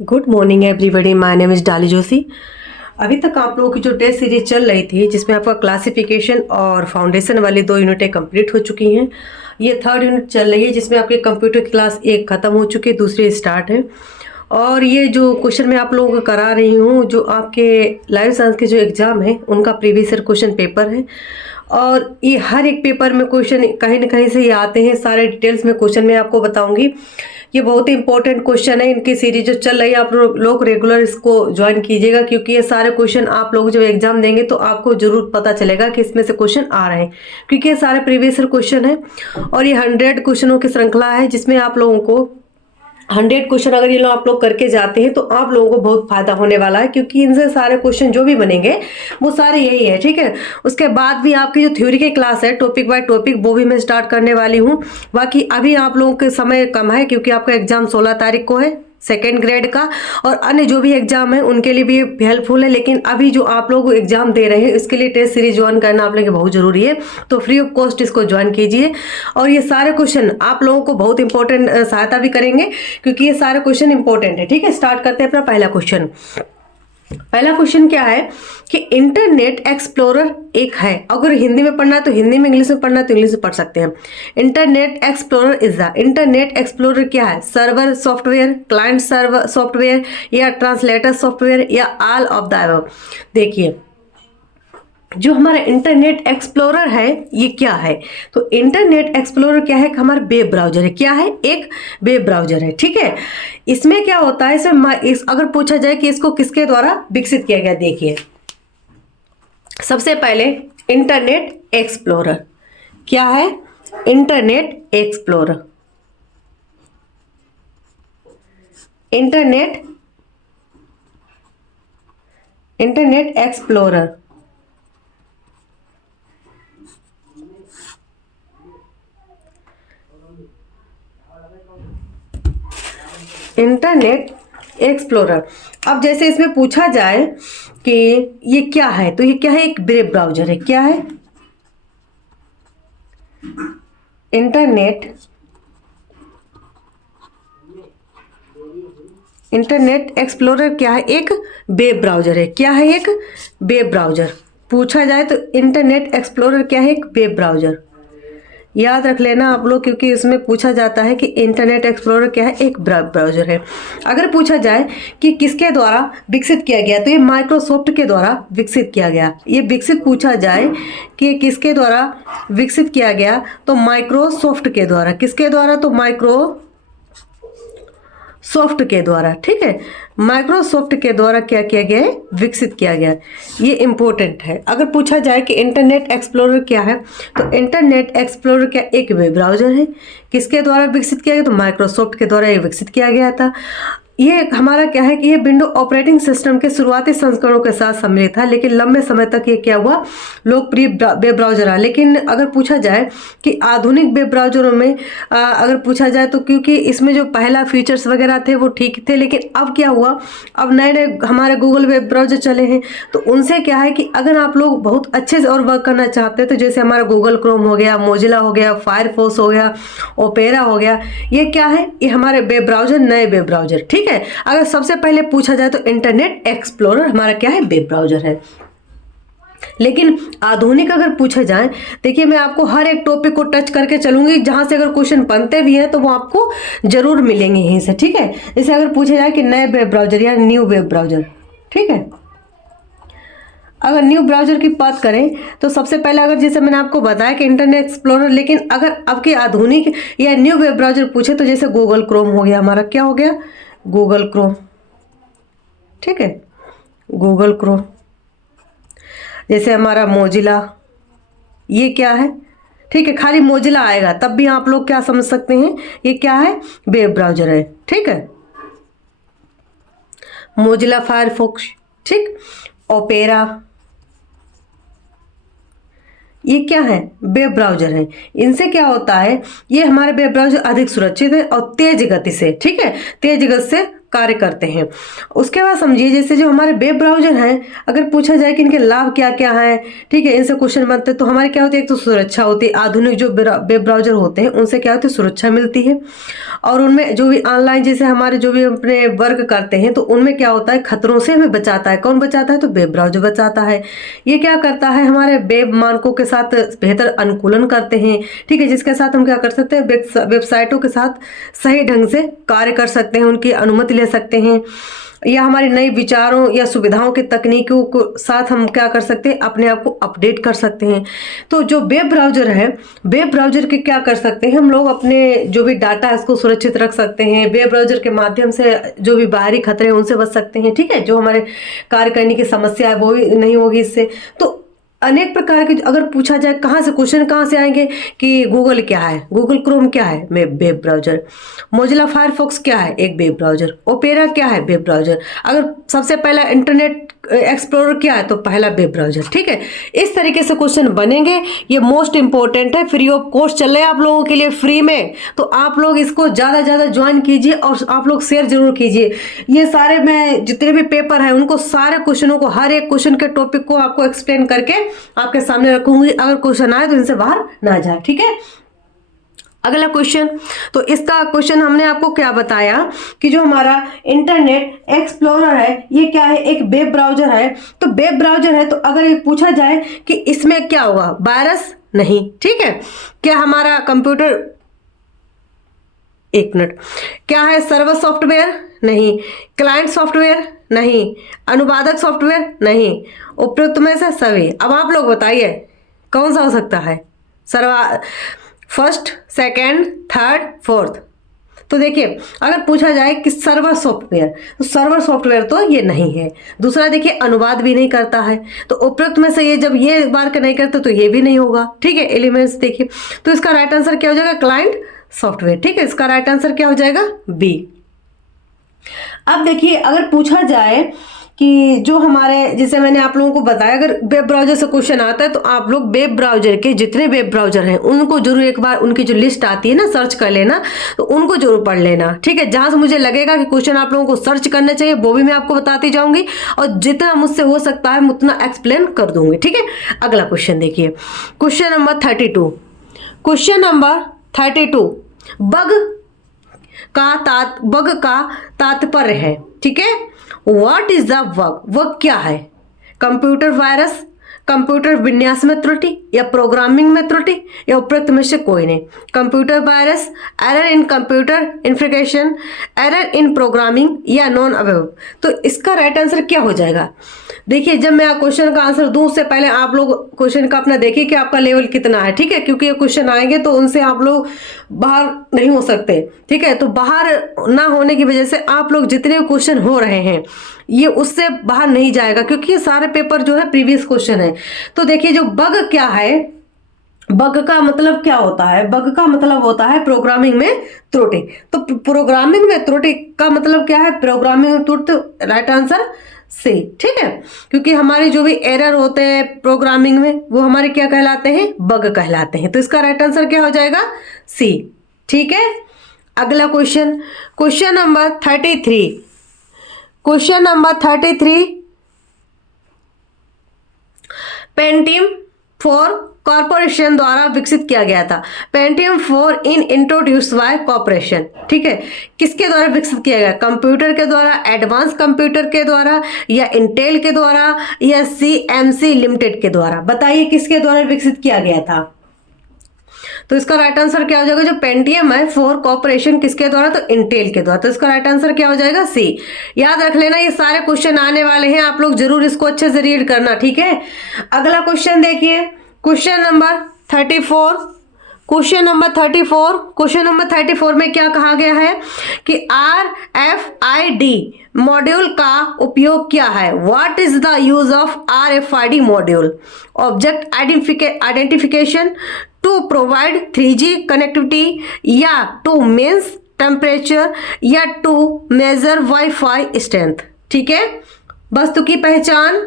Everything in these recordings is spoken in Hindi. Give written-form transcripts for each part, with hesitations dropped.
Good morning everybody, my name is डाली जोशी। अभी तक आप लोगों की जो टेस्ट सीरीज चल रही थी जिसमें आपका क्लासिफिकेशन और फाउंडेशन वाली 2 यूनिटें कंप्लीट हो चुकी हैं। ये 3rd यूनिट चल रही है जिसमें आपके कंप्यूटर क्लास 1 ख़त्म हो चुकी है, दूसरी स्टार्ट है। और ये जो क्वेश्चन मैं आप लोगों को करा रही हूँ, जो आपके लाइफ साइंस के जो एग्ज़ाम है उनका प्रीवियस ईयर क्वेश्चन पेपर है। और ये हर एक पेपर में क्वेश्चन कहीं ना कहीं से ये आते हैं, सारे डिटेल्स में क्वेश्चन मैं आपको बताऊंगी। ये बहुत ही इंपॉर्टेंट क्वेश्चन है, इनकी सीरीज जो चल रही है आप लोग रेगुलर इसको ज्वाइन कीजिएगा, क्योंकि ये सारे क्वेश्चन आप लोग जब एग्जाम देंगे तो आपको जरूर पता चलेगा कि इसमें से क्वेश्चन आ रहे हैं, क्योंकि ये सारे प्रीवियस ईयर क्वेश्चन है। और ये 100 क्वेश्चनों की श्रृंखला है जिसमें आप लोगों को 100 क्वेश्चन अगर ये लोग आप लोग करके जाते हैं तो आप लोगों को बहुत फायदा होने वाला है, क्योंकि इनसे सारे क्वेश्चन जो भी बनेंगे वो सारे यही है। ठीक है, उसके बाद भी आपकी जो थ्योरी की क्लास है टॉपिक बाय टॉपिक वो भी मैं स्टार्ट करने वाली हूँ। बाकी अभी आप लोगों के समय कम है, क्योंकि आपका एग्जाम 16 तारीख को है 2nd ग्रेड का, और अन्य जो भी एग्जाम है उनके लिए भी हेल्पफुल है। लेकिन अभी जो आप लोग एग्जाम दे रहे हैं इसके लिए टेस्ट सीरीज ज्वाइन करना आप लोगों को बहुत जरूरी है, तो फ्री ऑफ कॉस्ट इसको ज्वाइन कीजिए। और ये सारे क्वेश्चन आप लोगों को बहुत इंपॉर्टेंट सहायता भी करेंगे, क्योंकि ये सारे क्वेश्चन इंपॉर्टेंट है। ठीक है, स्टार्ट करते हैं अपना पहला क्वेश्चन। पहला क्वेश्चन क्या है कि इंटरनेट एक्सप्लोरर एक है, अगर हिंदी में पढ़ना है तो हिंदी में, इंग्लिश में पढ़ना है तो इंग्लिश में पढ़ सकते हैं। Internet explorer is the, internet explorer क्या है? Server software, client server software, या ट्रांसलेटर सॉफ्टवेयर, या ऑल ऑफ द अबव। देखिए, जो हमारा इंटरनेट एक्सप्लोरर है ये क्या है? तो इंटरनेट एक्सप्लोरर क्या है? हमारा वेब ब्राउजर है। क्या है? एक वेब ब्राउजर है। ठीक है, इसमें क्या होता है, अगर पूछा जाए कि इसको किसके द्वारा विकसित किया गया, देखिए सबसे पहले इंटरनेट एक्सप्लोरर क्या है? Internet explorer, internet explorer internet explorer. अब जैसे इसमें पूछा जाए कि ये क्या है, तो ये क्या है? एक वेब ब्राउजर है। क्या है? इंटरनेट एक्सप्लोरर क्या है? एक वेब ब्राउजर है। क्या है? एक वेब ब्राउजर। पूछा जाए तो इंटरनेट एक्सप्लोरर क्या है? एक वेब ब्राउजर। याद रख लेना आप लोग, क्योंकि इसमें पूछा जाता है कि इंटरनेट एक्सप्लोरर क्या है? एक ब्राउजर है। अगर पूछा जाए कि किसके द्वारा विकसित किया गया, तो ये माइक्रोसॉफ्ट के द्वारा विकसित किया गया। ये विकसित पूछा जाए कि किसके द्वारा विकसित किया गया, तो माइक्रोसॉफ्ट के द्वारा। किसके द्वारा? तो माइक्रोसॉफ्ट के द्वारा। ठीक है, माइक्रोसॉफ्ट के द्वारा क्या किया गया है? विकसित किया गया। ये इंपॉर्टेंट है। अगर पूछा जाए कि इंटरनेट एक्सप्लोरर क्या है, तो इंटरनेट एक्सप्लोरर क्या? एक वेब ब्राउजर है। किसके द्वारा विकसित किया गया? तो माइक्रोसॉफ्ट के द्वारा ये विकसित किया गया था। ये हमारा क्या है कि ये विंडो ऑपरेटिंग सिस्टम के शुरुआती संस्करणों के साथ सम्मिलित था, लेकिन लंबे समय तक ये क्या हुआ? लोकप्रिय वेब ब्राउजर रहा। लेकिन अगर पूछा जाए कि आधुनिक वेब ब्राउजरों में अगर पूछा जाए तो क्योंकि इसमें जो पहला फीचर्स वगैरह थे वो ठीक थे, लेकिन अब क्या हुआ, अब नए नए हमारे गूगल वेब ब्राउजर चले हैं, तो उनसे क्या है कि अगर आप लोग बहुत अच्छे से और वर्क करना चाहते हैं तो जैसे हमारा गूगल क्रोम हो गया, मोजिला हो गया, फायरफॉक्स हो गया, ओपेरा हो गया, ये क्या है? ये हमारे वेब ब्राउजर, नए वेब ब्राउजर। ठीक है, अगर सबसे पहले पूछा जाए तो इंटरनेट एक्सप्लोरर हमारा क्या है? वेब ब्राउजर है। लेकिन आधुनिक अगर पूछा जाए, देखिए मैं आपको हर एक टॉपिक को टच करके चलूंगी, जहां से अगर क्वेश्चन बनते भी हैं तो वो आपको जरूर मिलेंगे यहीं से। ठीक है, जैसे अगर पूछा जाए कि नए वेब ब्राउजर या न्यू वेब ब्राउजर। ठीक है, अगर न्यू ब्राउजर की बात करें तो सबसे पहले अगर जैसे मैंने आपको बताया कि इंटरनेट एक्सप्लोरर, लेकिन अगर अब के आधुनिक या न्यू वेब ब्राउजर पूछे तो जैसे गूगल क्रोम हो गया, हमारा क्या हो गया? Google Chrome. ठीक है, गूगल क्रोम। जैसे हमारा मोजिला, ये क्या है? ठीक है, खाली मोजिला आएगा तब भी आप लोग क्या समझ सकते हैं, ये क्या है? वेब ब्राउजर है। ठीक है, मोजिला फायरफॉक्स। ठीक, ओपेरा, ये क्या है? वेब ब्राउजर है। इनसे क्या होता है, ये हमारे वेब ब्राउजर अधिक सुरक्षित है और तेज गति से, ठीक है, तेज गति से कार्य करते हैं। उसके बाद समझिए जैसे जो हमारे वेब ब्राउजर हैं, अगर पूछा जाए कि इनके लाभ क्या क्या हैं, ठीक है, इनसे क्वेश्चन बनते हैं, तो हमारे क्या होती है, एक तो सुरक्षा होती है। आधुनिक जो वेब ब्राउजर होते हैं उनसे क्या होती है, सुरक्षा मिलती है। और उनमें जो भी ऑनलाइन जैसे हमारे जो भी अपने वर्क करते हैं तो उनमें क्या होता है, खतरों से हमें बचाता है। कौन बचाता है, तो वेब ब्राउजर बचाता है। ये क्या करता है, हमारे वेब मानकों के साथ बेहतर अनुकूलन करते हैं, ठीक है, जिसके साथ हम क्या कर सकते हैं, वेबसाइटों के साथ सही ढंग से कार्य कर सकते हैं, उनकी अनुमति ले सकते हैं, या हमारी नई विचारों या सुविधाओं के तकनीकों को साथ हम क्या कर सकते हैं, अपने आप को अपडेट कर सकते हैं। तो जो वेब ब्राउजर है, वेब ब्राउजर के क्या कर सकते हैं हम लोग, अपने जो भी डाटा है उसको सुरक्षित रख सकते हैं। वेब ब्राउजर के माध्यम से जो भी बाहरी खतरे हैं उनसे बच सकते हैं, ठीक है, जो हमारे कार्य करने की समस्या है वो भी नहीं होगी इससे। तो अनेक प्रकार के, अगर पूछा जाए कहाँ से क्वेश्चन कहाँ से आएंगे कि गूगल क्या है, गूगल क्रोम क्या है, वेब ब्राउजर। मोजिला फायरफॉक्स क्या है, एक वेब ब्राउजर। ओपेरा क्या है, वेब ब्राउजर। अगर सबसे पहला इंटरनेट एक्सप्लोरर क्या है, तो पहला वेब ब्राउजर, ठीक है। इस तरीके से क्वेश्चन बनेंगे, ये मोस्ट इंपॉर्टेंट है। फ्री ऑफ कॉस्ट चल रहा है आप लोगों के लिए, फ्री में, तो आप लोग इसको ज़्यादा ज़्यादा ज्वाइन कीजिए और आप लोग शेयर जरूर कीजिए। ये सारे मैं जितने भी पेपर हैं उनको सारे क्वेश्चनों को, हर एक क्वेश्चन के टॉपिक को आपको एक्सप्लेन करके आपके सामने रखूंगी। अगर क्वेश्चन आए तो इनसे बाहर ना जाए, ठीक है। अगला क्वेश्चन, तो इसका क्वेश्चन हमने आपको क्या बताया कि जो हमारा इंटरनेट एक्सप्लोरर है ये क्या है, एक वेब ब्राउजर है। तो वेब ब्राउजर है तो अगर ये पूछा जाए कि इसमें क्या होगा, वायरस नहीं, ठीक है। क्या हमारा कंप्यूटर, एक मिनट, क्या है सर्वर सॉफ्टवेयर, नहीं। क्लाइंट सॉफ्टवेयर, नहीं। अनुवादक सॉफ्टवेयर, नहीं। उपयुक्त में से सभी। अब आप लोग बताइए कौन सा हो सकता है, फर्स्ट, सेकंड, थर्ड, फोर्थ। तो देखिए अगर पूछा जाए कि सर्वर सॉफ्टवेयर, तो सर्वर सॉफ्टवेयर तो ये नहीं है। दूसरा देखिए अनुवाद भी नहीं करता है, तो उपयुक्त में से ये जब ये बार नहीं करते तो ये भी नहीं होगा, ठीक है। एलिमेंट्स देखिए, तो इसका राइट आंसर क्या हो जाएगा, क्लाइंट सॉफ्टवेयर, ठीक है। इसका राइट आंसर क्या हो जाएगा, बी। अब देखिए अगर पूछा जाए कि जो हमारे, जैसे मैंने आप लोगों को बताया, अगर वेब ब्राउजर से क्वेश्चन आता है तो आप लोग वेब ब्राउजर के जितने वेब ब्राउजर हैं उनको जरूर एक बार, उनकी जो लिस्ट आती है ना, सर्च कर लेना, तो उनको जरूर पढ़ लेना, ठीक है। जहां से मुझे लगेगा कि क्वेश्चन आप लोगों को सर्च करना चाहिए वो भी मैं आपको बताती जाऊंगी, और जितना मुझसे हो सकता है उतना एक्सप्लेन कर दूंगी, ठीक है। अगला क्वेश्चन देखिए, question number 32। Question number 32, bug का तात्पर्य है, ठीक है। व्हाट इज द बग क्या है, कंप्यूटर वायरस, कंप्यूटर विन्यास में त्रुटि, या प्रोग्रामिंग में त्रुटि, या उपयुक्त में से कोई नहीं। Computer virus, error in computer infection, error in programming, या नॉन अवेलेबल। तो इसका राइट आंसर क्या हो जाएगा। देखिए जब मैं क्वेश्चन का आंसर दूं उससे पहले आप लोग क्वेश्चन का अपना देखिए कि आपका लेवल कितना है, ठीक है, क्योंकि ये क्वेश्चन आएंगे तो उनसे आप लोग बाहर नहीं हो सकते, ठीक है। तो बाहर ना होने की वजह से आप लोग जितने क्वेश्चन हो रहे हैं ये उससे बाहर नहीं जाएगा, क्योंकि ये सारे पेपर जो है प्रीवियस क्वेश्चन है। तो देखिए जो बग क्या है, बग का मतलब क्या होता है, बग का मतलब होता है प्रोग्रामिंग में त्रुटि। तो प्रोग्रामिंग में त्रुटि का मतलब क्या है, प्रोग्रामिंग में त्रुटि, राइट आंसर सी, ठीक है। क्योंकि हमारे जो भी एरर होते हैं प्रोग्रामिंग में वो हमारे क्या कहलाते हैं, बग कहलाते हैं। तो इसका राइट आंसर क्या हो जाएगा, सी, ठीक है। अगला question, question number 33। Question number 33, Pentium 4 corporation द्वारा विकसित किया गया था। Pentium 4 in introduce by corporation, ठीक है। किसके द्वारा विकसित किया गया, कंप्यूटर के द्वारा, एडवांस कंप्यूटर के द्वारा, या इंटेल के द्वारा, या CMC लिमिटेड के द्वारा। बताइए किसके द्वारा विकसित किया गया था। तो इसका राइट आंसर क्या हो जाएगा, जो पेंटियम है 4 कॉर्पोरेशन किसके द्वारा, तो इंटेल के द्वारा। तो इसका राइट आंसर क्या हो जाएगा, सी। याद रख लेना ये सारे क्वेश्चन आने वाले हैं, आप लोग जरूर इसको अच्छे से रीड करना, ठीक है। अगला क्वेश्चन देखिए, question number 34। Question number 34, question number 34 में क्या कहा गया है कि RFID मॉड्यूल का उपयोग क्या है। What is the use of RFID module, object identification, to provide 3G connectivity, या टू मेंस टेम्परेचर, या टू मेजर वाईफाई स्ट्रेंथ, ठीक है। वस्तु की पहचान,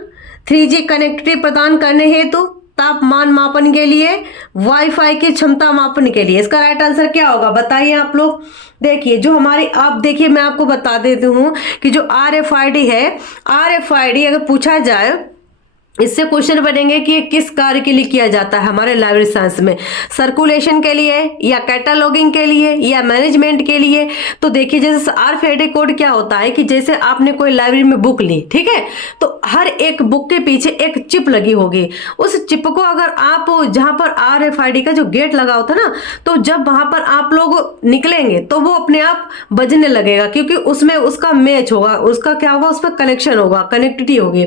3G कनेक्टिविटी प्रदान करने हेतु, तापमान मापन के लिए, वाईफाई की क्षमता मापन के लिए। इसका राइट आंसर क्या होगा बताइए आप लोग। देखिए जो हमारी, आप देखिए मैं आपको बता देती हूँ कि जो RFID है, RFID अगर पूछा जाए, इससे क्वेश्चन बनेंगे कि ये किस कार्य के लिए किया जाता है हमारे लाइब्रेरी साइंस में, सर्कुलेशन के लिए या कैटलॉगिंग के लिए या मैनेजमेंट के लिए। तो देखिए जैसे RFID कोड क्या होता है कि जैसे आपने कोई लाइब्रेरी में बुक ली, ठीक है, तो हर एक बुक के पीछे एक चिप लगी होगी। उस चिप को अगर आप जहां पर RFID का जो गेट लगा होता है ना, तो जब वहां पर आप लोग निकलेंगे तो वो अपने आप बजने लगेगा, क्योंकि उसमें उसका मैच होगा, उसका क्या होगा, उसमें कनेक्शन होगा, कनेक्टिविटी होगी।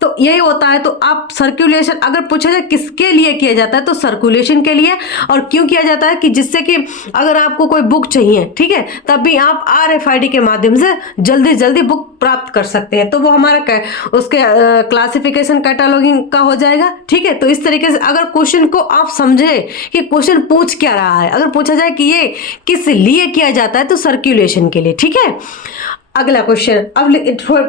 तो यही होता है। तो आप सर्कुलेशन अगर पूछा जाए किसके लिए किया जाता है, तो सर्कुलेशन के लिए। और क्यों किया जाता है कि जिससे कि अगर आपको कोई बुक चाहिए, ठीक है, तब भी आप RFID के माध्यम से जल्दी जल्दी बुक प्राप्त कर सकते हैं। तो वो हमारा उसके क्लासिफिकेशन कैटलॉगिंग का हो जाएगा, ठीक है। तो इस तरीके से अगर क्वेश्चन को आप समझे कि क्वेश्चन पूछ क्या रहा है, अगर पूछा जाए कि ये किस लिए किया जाता है, तो सर्कुलेशन के लिए, ठीक है। अगला क्वेश्चन, अब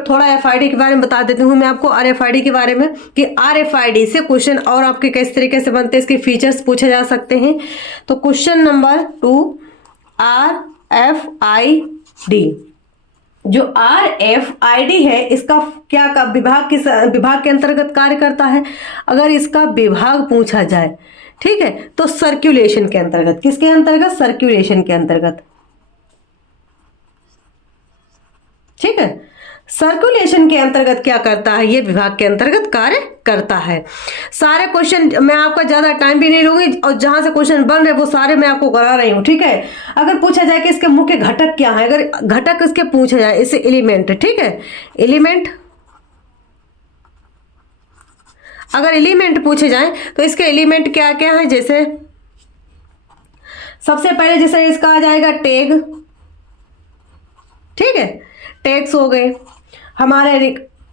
थोड़ा FID के बारे में बता देती हूँ मैं आपको, RFID के बारे में, कि RFID से क्वेश्चन और आपके किस तरीके से बनते हैं, इसके फीचर्स पूछे जा सकते हैं। तो क्वेश्चन नंबर 2, RFID, जो RFID है इसका क्या का विभाग, किस विभाग के अंतर्गत कार्य करता है। अगर इसका विभाग पूछा जाए, ठीक है, तो सर्कुलेशन के अंतर्गत। किसके अंतर्गत? सर्कुलेशन के अंतर्गत, ठीक है। सर्कुलेशन के अंतर्गत क्या करता है, ये विभाग के अंतर्गत कार्य करता है। सारे क्वेश्चन मैं आपका ज्यादा टाइम भी नहीं लूंगी, और जहां से क्वेश्चन बन रहे वो सारे मैं आपको करा रही हूं, ठीक है। अगर पूछा जाए कि इसके मुख्य घटक क्या है, अगर घटक इसके पूछा जाए, इसे एलिमेंट, ठीक है, एलिमेंट, अगर एलिमेंट पूछे जाए तो इसके एलिमेंट क्या क्या है, जैसे सबसे पहले जैसे इसका आ जाएगा टैग, ठीक है, टैग्स हो गए, हमारे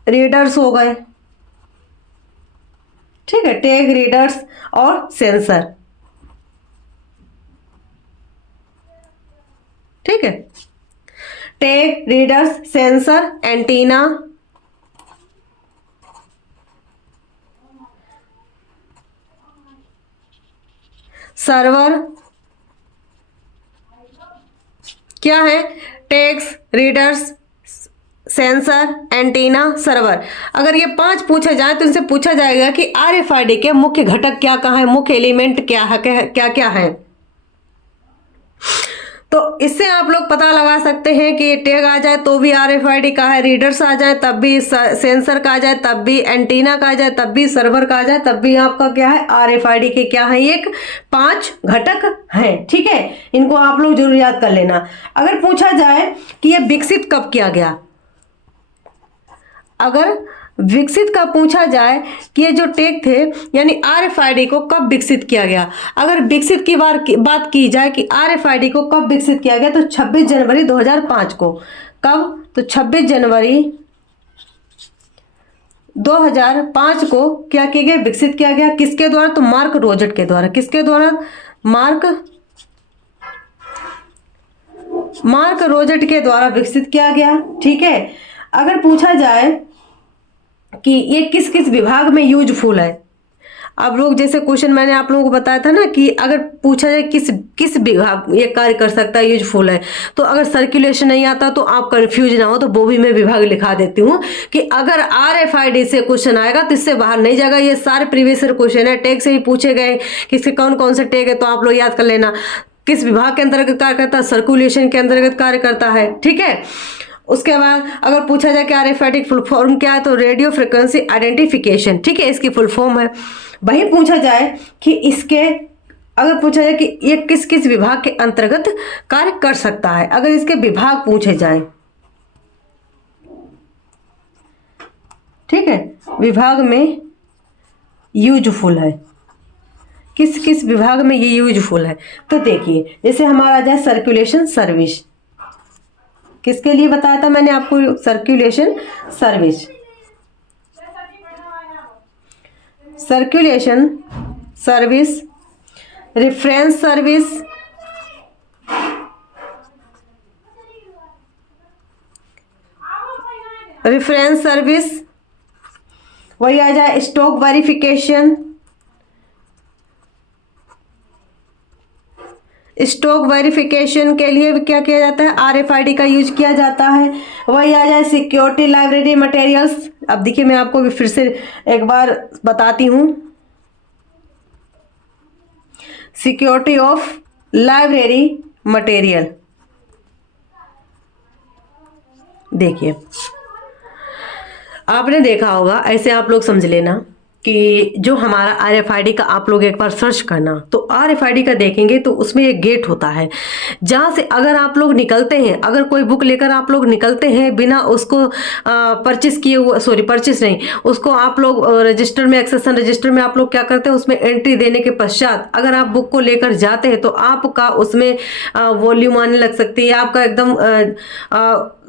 रीडर्स हो गए, ठीक है, टैग, रीडर्स और सेंसर, ठीक है। Tag, readers, sensor, antenna, server, क्या है, tags, readers, sensor, antenna, server. अगर ये 5 पूछा जाए तो इनसे पूछा जाएगा कि RFID के मुख्य घटक क्या क्या है, मुख्य एलिमेंट क्या है, क्या क्या है। तो इससे आप लोग पता लगा सकते हैं कि टैग आ जाए तो भी RFID का है, रीडर्स आ जाए तब भी, सेंसर का आ जाए तब भी, एंटीना का आ जाए तब भी, सर्वर का आ जाए तब भी आपका क्या है, RFID के क्या है, एक 5 घटक हैं, ठीक है। इनको आप लोग जरूर याद कर लेना। अगर पूछा जाए कि ये विकसित कब किया गया, अगर विकसित का पूछा जाए कि ये जो टैग थे यानी RFID को कब विकसित किया गया, अगर विकसित की बात की जाए कि RFID को कब विकसित किया गया, तो 26 जनवरी 2005 को। कब? तो 26 जनवरी 2005 को क्या किया गया, विकसित किया गया। किसके द्वारा? तो मार्क रोजेट के द्वारा। किसके द्वारा? मार्क रोजेट के द्वारा विकसित किया गया, ठीक है। अगर पूछा जाए कि ये किस किस विभाग में यूजफुल है, अब लोग जैसे क्वेश्चन मैंने आप लोगों को बताया था ना कि अगर पूछा जाए किस किस विभाग ये कार्य कर सकता है, यूजफुल है, तो अगर सर्कुलेशन नहीं आता तो आप कंफ्यूज ना हो, तो वो भी मैं विभाग लिखा देती हूँ कि अगर RFID से क्वेश्चन आएगा तो इससे बाहर नहीं जाएगा। ये सारे प्रीवियस क्वेश्चन है, टैग से भी पूछे गए, किसके कौन कौन से टैग है, तो आप लोग याद कर लेना। किस विभाग के अंतर्गत कार्य करता है? सर्कुलेशन के अंतर्गत कार्य करता है, ठीक है। उसके बाद अगर पूछा जाए कि RFID फुल फॉर्म क्या है, तो रेडियो फ्रिक्वेंसी आइडेंटिफिकेशन, ठीक है, इसकी फुल फॉर्म है। वहीं पूछा जाए कि इसके, अगर पूछा जाए कि ये किस किस विभाग के अंतर्गत कार्य कर सकता है, अगर इसके विभाग पूछे जाए, ठीक है, विभाग में यूजफुल है, किस किस विभाग में ये यूजफुल है, तो देखिए जैसे हमारा आ जाए सर्कुलेशन सर्विस, किसके लिए बताया था मैंने आपको, circulation service, circulation service, reference service, reference service, वही आ जाए स्टॉक वेरिफिकेशन, स्टॉक वेरिफिकेशन के लिए क्या किया जाता है, RFID का यूज किया जाता है। वही आ जाए सिक्योरिटी लाइब्रेरी मटेरियल्स। अब देखिए मैं आपको भी फिर से एक बार बताती हूँ, सिक्योरिटी ऑफ लाइब्रेरी मटेरियल। देखिए आपने देखा होगा, ऐसे आप लोग समझ लेना कि जो हमारा RFID का आप लोग एक बार सर्च करना, तो RFID का देखेंगे तो उसमें एक गेट होता है जहां से अगर आप लोग निकलते हैं, अगर कोई बुक लेकर आप लोग निकलते हैं बिना उसको परचेस किए हुए, सॉरी परचेस नहीं, उसको आप लोग रजिस्टर में, एक्सेशन रजिस्टर में आप लोग क्या करते हैं, उसमें एंट्री देने के पश्चात अगर आप बुक को लेकर जाते हैं तो आपका उसमें वॉल्यूम आने लग सकती है, आपका एकदम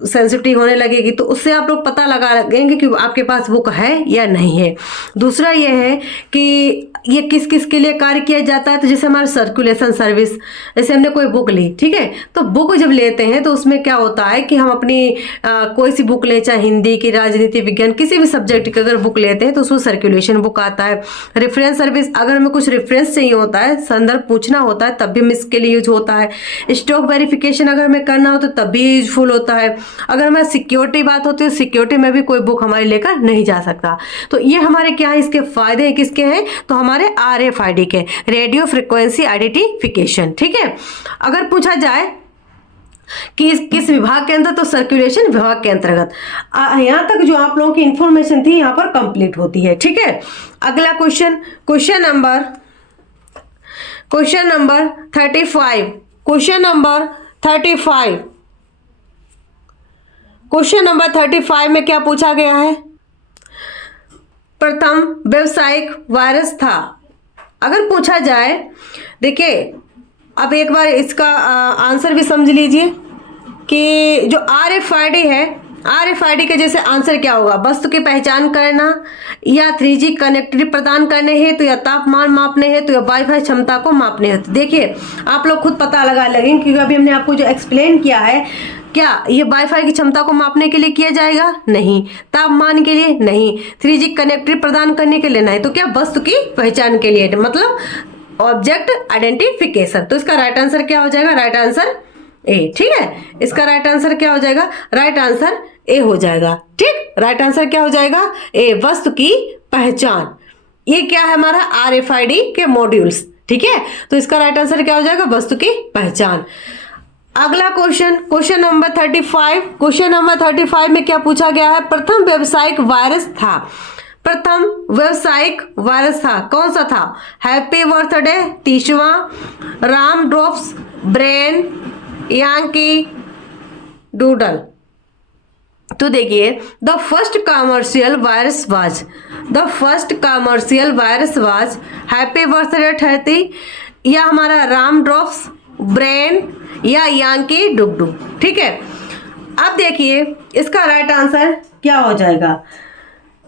सेंसिटिव होने लगेगी, तो उससे आप लोग पता लगा लेंगे कि आपके पास बुक है या नहीं है। दूसरा ये है कि ये किस किस के लिए कार्य किया जाता है, तो जैसे हमारा सर्कुलेशन सर्विस, जैसे हमने कोई बुक ली, ठीक है, तो बुक जब लेते हैं तो उसमें क्या होता है कि हम अपनी कोई सी बुक ले, चाहे हिंदी की, राजनीति, विज्ञान, किसी भी सब्जेक्ट की अगर बुक लेते हैं तो उसमें सर्कुलेशन बुक आता है। रेफरेंस सर्विस, अगर हमें कुछ रेफरेंस चाहिए होता है, संदर्भ पूछना होता है, तब भी हम इसके लिए यूज होता है। स्टॉक वेरिफिकेशन अगर हमें करना हो तो तब भी यूजफुल होता है। अगर हमें सिक्योरिटी बात होती है, सिक्योरिटी में भी कोई बुक हमारे लेकर नहीं जा सकता। तो ये हमारे क्या है, इसके फायदे किसके हैं, तो हमारे RFID के, रेडियो फ्रिक्वेंसी आइडेंटिफिकेशन। ठीक है, अगर पूछा जाए कि किस विभाग के अंदर, तो सर्कुलेशन विभाग के अंतर्गत। यहां तक जो आप लोगों की इंफॉर्मेशन थी यहां पर कंप्लीट होती है। ठीक है, अगला question, question number 35, question number 35, question number 35 में क्या पूछा गया है, प्रथम व्यावसायिक वायरस था। अगर पूछा जाए, देखिए अब एक बार इसका आंसर भी समझ लीजिए कि जो RFID है, RFID के जैसे आंसर क्या होगा, वस्तु की पहचान करना, या 3G कनेक्टिविटी प्रदान करने हेतु, या तापमान मापने हेतु, या वाईफाई क्षमता को मापने हेतु। देखिए आप लोग खुद पता लगा लेंगे क्योंकि अभी हमने आपको जो एक्सप्लेन किया है, क्या ये वाईफाई की क्षमता को मापने के लिए किया जाएगा, नहीं। तापमान के लिए नहीं। 3G कनेक्टिविटी प्रदान करने के लिए नहीं। तो क्या, वस्तु की पहचान के लिए, मतलब ऑब्जेक्ट आइडेंटिफिकेशन। तो इसका राइट आंसर क्या हो जाएगा, राइट आंसर ए। ठीक है, इसका राइट आंसर क्या हो जाएगा, राइट आंसर ए हो जाएगा। ठीक, राइट आंसर क्या हो जाएगा, ए, वस्तु की पहचान। ये क्या है, हमारा RFID के मॉड्यूल्स। ठीक है, तो इसका राइट आंसर क्या हो जाएगा, वस्तु की पहचान। अगला question, question number 35, question number 35 में क्या पूछा गया है, प्रथम व्यावसायिक वायरस था। प्रथम व्यावसायिक वायरस था, कौन सा था, हैप्पी बर्थडे, 30वां, ram drops, brain, Yankee Doodle. तो देखिए, the first commercial virus was happy birthday 30, या हमारा राम ड्रॉप्स, ब्रेन, या यांकी डुगडू। ठीक है, अब देखिए इसका राइट आंसर क्या हो जाएगा।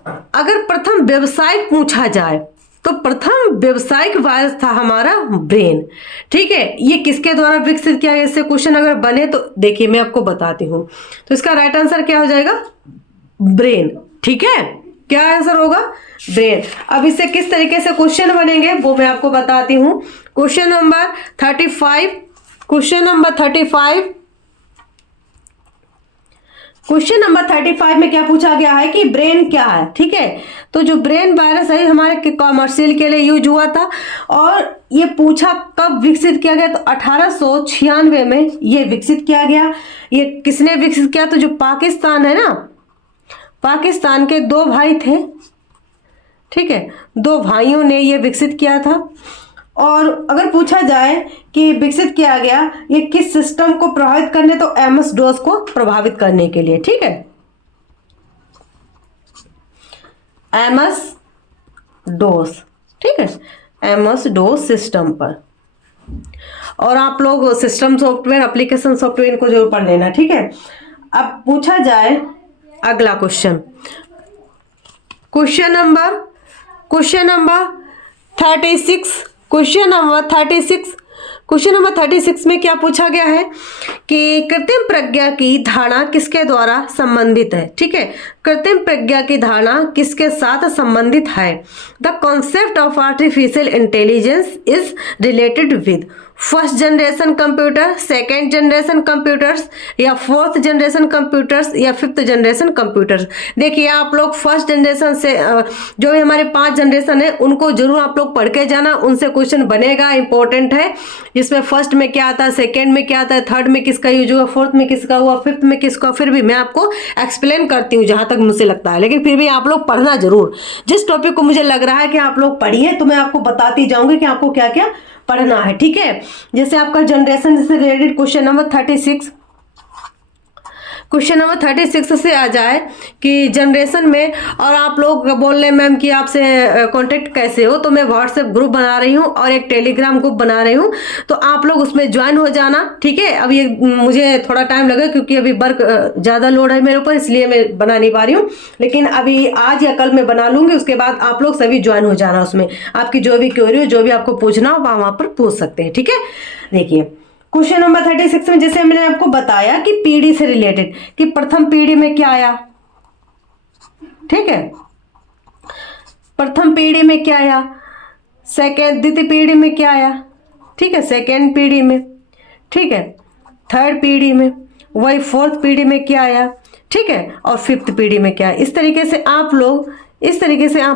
अगर प्रथम व्यवसायिक पूछा जाए तो प्रथम व्यवसायिक वायरस था हमारा ब्रेन। ठीक है, ये किसके द्वारा विकसित किया गया, इससे क्वेश्चन अगर बने तो देखिए मैं आपको बताती हूँ। तो इसका राइट आंसर क्या हो जाएगा, ब्रेन। ठीक है, क्या आंसर होगा, ब्रेन। अब इससे किस तरीके से क्वेश्चन बनेंगे वो मैं आपको बताती हूँ। Question number 35, question number 35, question number 35 में क्या पूछा गया है कि ब्रेन क्या है। ठीक है, तो जो ब्रेन वायरस है हमारे कॉमर्शियल के लिए यूज हुआ था, और ये पूछा कब विकसित किया गया, तो 1896 में ये विकसित किया गया। ये किसने विकसित किया, तो जो पाकिस्तान है ना, पाकिस्तान के 2 भाई थे। ठीक है, 2 भाइयों ने ये विकसित किया था। और अगर पूछा जाए कि विकसित किया गया ये किस सिस्टम को प्रभावित करने, तो एमएस डोस को प्रभावित करने के लिए। ठीक है, एमएस डोस। ठीक है, एमएस डोस सिस्टम पर। और आप लोग सिस्टम सॉफ्टवेयर, एप्लीकेशन सॉफ्टवेयर इनको जरूर पढ़ लेना। ठीक है, अब पूछा जाए अगला question, question number 36, question number 36 में क्या पूछा गया है कि कृत्रिम प्रज्ञा की धारणा किसके द्वारा संबंधित है। ठीक है, कृत्रिम प्रज्ञा की धारणा किसके साथ संबंधित है, the concept of artificial intelligence is related with first generation computer, second generation computers, या फोर्थ जनरेशन कंप्यूटर्स, या फिफ्थ जनरेशन कंप्यूटर्स। देखिए आप लोग फर्स्ट जनरेशन से जो भी हमारे 5 जनरेशन है उनको जरूर आप लोग पढ़ के जाना, उनसे क्वेश्चन बनेगा, इंपॉर्टेंट है। जिसमें फर्स्ट में क्या आता है, सेकेंड में क्या आता है, थर्ड में किसका यूज हुआ, फोर्थ में किसका हुआ, फिफ्थ में किसका, फिर भी मैं आपको एक्सप्लेन करती हूँ जहां तक मुझे लगता है, लेकिन फिर भी आप लोग पढ़ना जरूर। जिस टॉपिक को मुझे लग रहा है कि आप लोग पढ़िए तो मैं आपको बताती जाऊंगी कि आपको क्या क्या पढ़ना है, ठीक है। जैसे आपका जनरेशन से related question number 36, question number 36 से आ जाए कि जनरेशन में, और आप लोग बोल रहे मैम कि आपसे कांटेक्ट कैसे हो, तो मैं व्हाट्सएप ग्रुप बना रही हूँ और एक टेलीग्राम ग्रुप बना रही हूँ, तो आप लोग उसमें ज्वाइन हो जाना, ठीक है। अब ये मुझे थोड़ा टाइम लगा क्योंकि अभी वर्क ज़्यादा लोड है मेरे ऊपर, इसलिए मैं बना नहीं पा रही हूँ, लेकिन अभी आज या कल मैं बना लूँगी। उसके बाद आप लोग सभी ज्वाइन हो जाना, उसमें आपकी जो भी क्वेरी हो, जो भी आपको पूछना हो वहाँ पर पूछ सकते हैं, ठीक है। देखिए क्वेश्चन नंबर 36 में जैसे मैंने आपको बताया कि पीढ़ी से रिलेटेड, कि प्रथम पीढ़ी में क्या आया, ठीक है, प्रथम पीढ़ी में क्या आया, सेकेंड द्वितीय पीढ़ी में क्या आया, ठीक है, सेकेंड पीढ़ी में, ठीक है, थर्ड पीढ़ी में, वही फोर्थ पीढ़ी में क्या आया, ठीक है, और फिफ्थ पीढ़ी में क्या है। इस तरीके से आप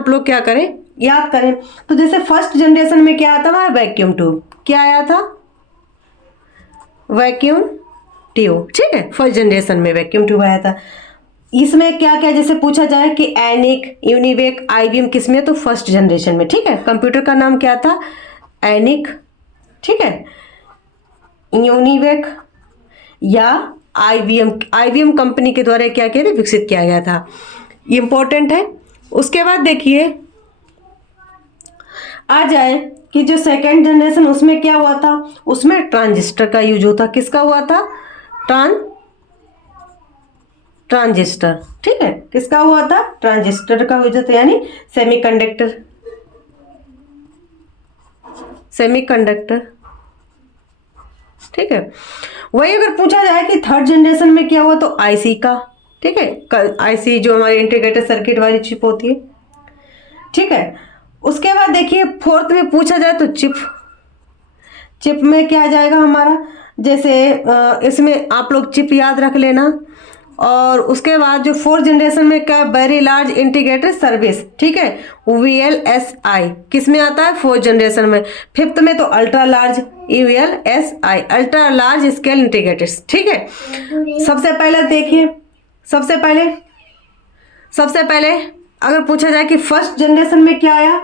लोग क्या करें, याद करें। तो जैसे फर्स्ट जनरेशन में क्या आता है, वैक्यूम ट्यूब, क्या आया था, वैक्यूम ट्यूब, ठीक है, फर्स्ट जनरेशन में वैक्यूम ट्यूब आया था। इसमें क्या क्या जैसे पूछा जाए कि एनिक, यूनिवेक, आईबीएम किसमें, तो फर्स्ट जनरेशन में, ठीक है। कंप्यूटर का नाम क्या था, एनिक, ठीक है, यूनिवेक या आईबीएम कंपनी के द्वारा क्या किया था, विकसित किया गया था, इंपॉर्टेंट है। उसके बाद देखिए आ जाए कि जो सेकेंड जनरेशन उसमें क्या हुआ था, उसमें ट्रांजिस्टर का यूज होता, किसका हुआ था, ट्रांजिस्टर, ठीक है, किसका हुआ था, ट्रांजिस्टर का यूज होता, यानी सेमीकंडक्टर, ठीक है। वही अगर पूछा जाए कि थर्ड जनरेशन में क्या हुआ, तो आईसी का, ठीक है, आईसी जो हमारी इंटीग्रेटेड सर्किट वाली चिप होती है, ठीक है। उसके बाद देखिए फोर्थ में पूछा जाए तो चिप में क्या आ जाएगा हमारा, जैसे इसमें आप लोग चिप याद रख लेना। और उसके बाद जो फोर्थ जनरेशन में क्या, वेरी लार्ज इंटीग्रेटेड सर्विस, ठीक है, VLSI किस में आता है, फोर्थ जनरेशन में। फिफ्थ में तो ultra large, ULSI, ultra large scale integrated, ठीक है। सबसे पहले देखिए, सबसे पहले अगर पूछा जाए कि फर्स्ट जनरेशन में क्या आया,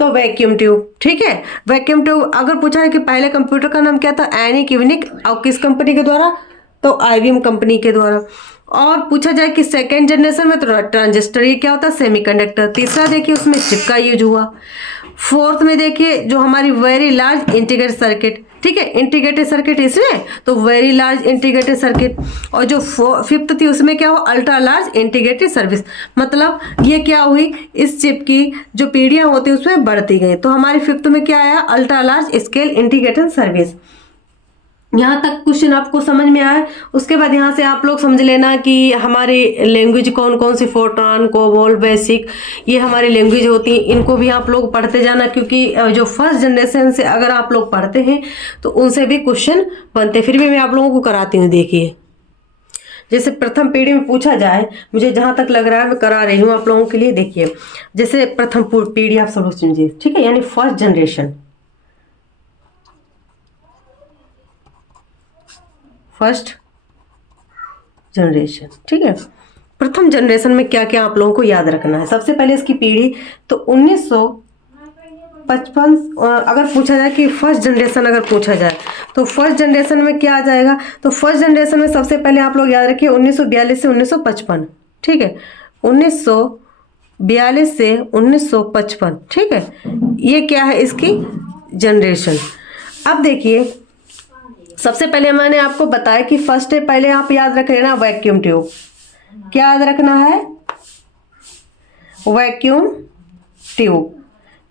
तो वैक्यूम ट्यूब, ठीक है, वैक्यूम ट्यूब। अगर पूछा है कि पहले कंप्यूटर का नाम क्या था, एनिक, यूनिक, और किस कंपनी के द्वारा, तो आईबीएम कंपनी के द्वारा। और पूछा जाए कि सेकेंड जनरेशन में तो ट्रांजिस्टर, ये क्या होता है, सेमीकंडक्टर। तीसरा देखिए उसमें चिप का यूज हुआ। फोर्थ में देखिए जो हमारी वेरी लार्ज इंटीग्रेटेड सर्किट, ठीक है, इंटीग्रेटेड सर्किट इसमें, तो वेरी लार्ज इंटीग्रेटेड सर्किट। और जो फिफ्थ थी उसमें क्या हुआ, अल्ट्रा लार्ज इंटीग्रेटेड सर्विस। मतलब ये क्या हुई, इस चिप की जो पीढ़ियां होती है उसमें बढ़ती गई, तो हमारी फिफ्थ में क्या आया, ultra large scale integrated service. यहाँ तक क्वेश्चन आपको समझ में आया। उसके बाद यहाँ से आप लोग समझ लेना कि हमारे लैंग्वेज कौन कौन सी, फोरट्रान, कोबोल, बेसिक, ये हमारी लैंग्वेज होती है, इनको भी आप लोग पढ़ते जाना, क्योंकि जो फर्स्ट जनरेशन से अगर आप लोग पढ़ते हैं तो उनसे भी क्वेश्चन बनते। फिर भी मैं आप लोगों को कराती हूँ। देखिए जैसे प्रथम पीढ़ी में पूछा जाए, मुझे जहाँ तक लग रहा है मैं करा रही हूँ आप लोगों के लिए। देखिए जैसे प्रथम पीढ़ी आप सब लोग समझिए, ठीक है, यानी फर्स्ट जनरेशन, ठीक है। प्रथम जनरेशन में क्या क्या आप लोगों को याद रखना है। सबसे पहले इसकी पीढ़ी तो 1955, अगर पूछा जाए कि फर्स्ट जनरेशन अगर पूछा जाए तो फर्स्ट जनरेशन में क्या आ जाएगा, तो फर्स्ट जनरेशन में सबसे पहले आप लोग याद रखिए 1942 से 1955, ठीक है, 1942 से 1955, ठीक है, ये क्या है इसकी जनरेशन। अब देखिए सबसे पहले मैंने आपको बताया कि फर्स्ट है, पहले आप याद रख लेना वैक्यूम ट्यूब। क्या याद रखना है, वैक्यूम ट्यूब,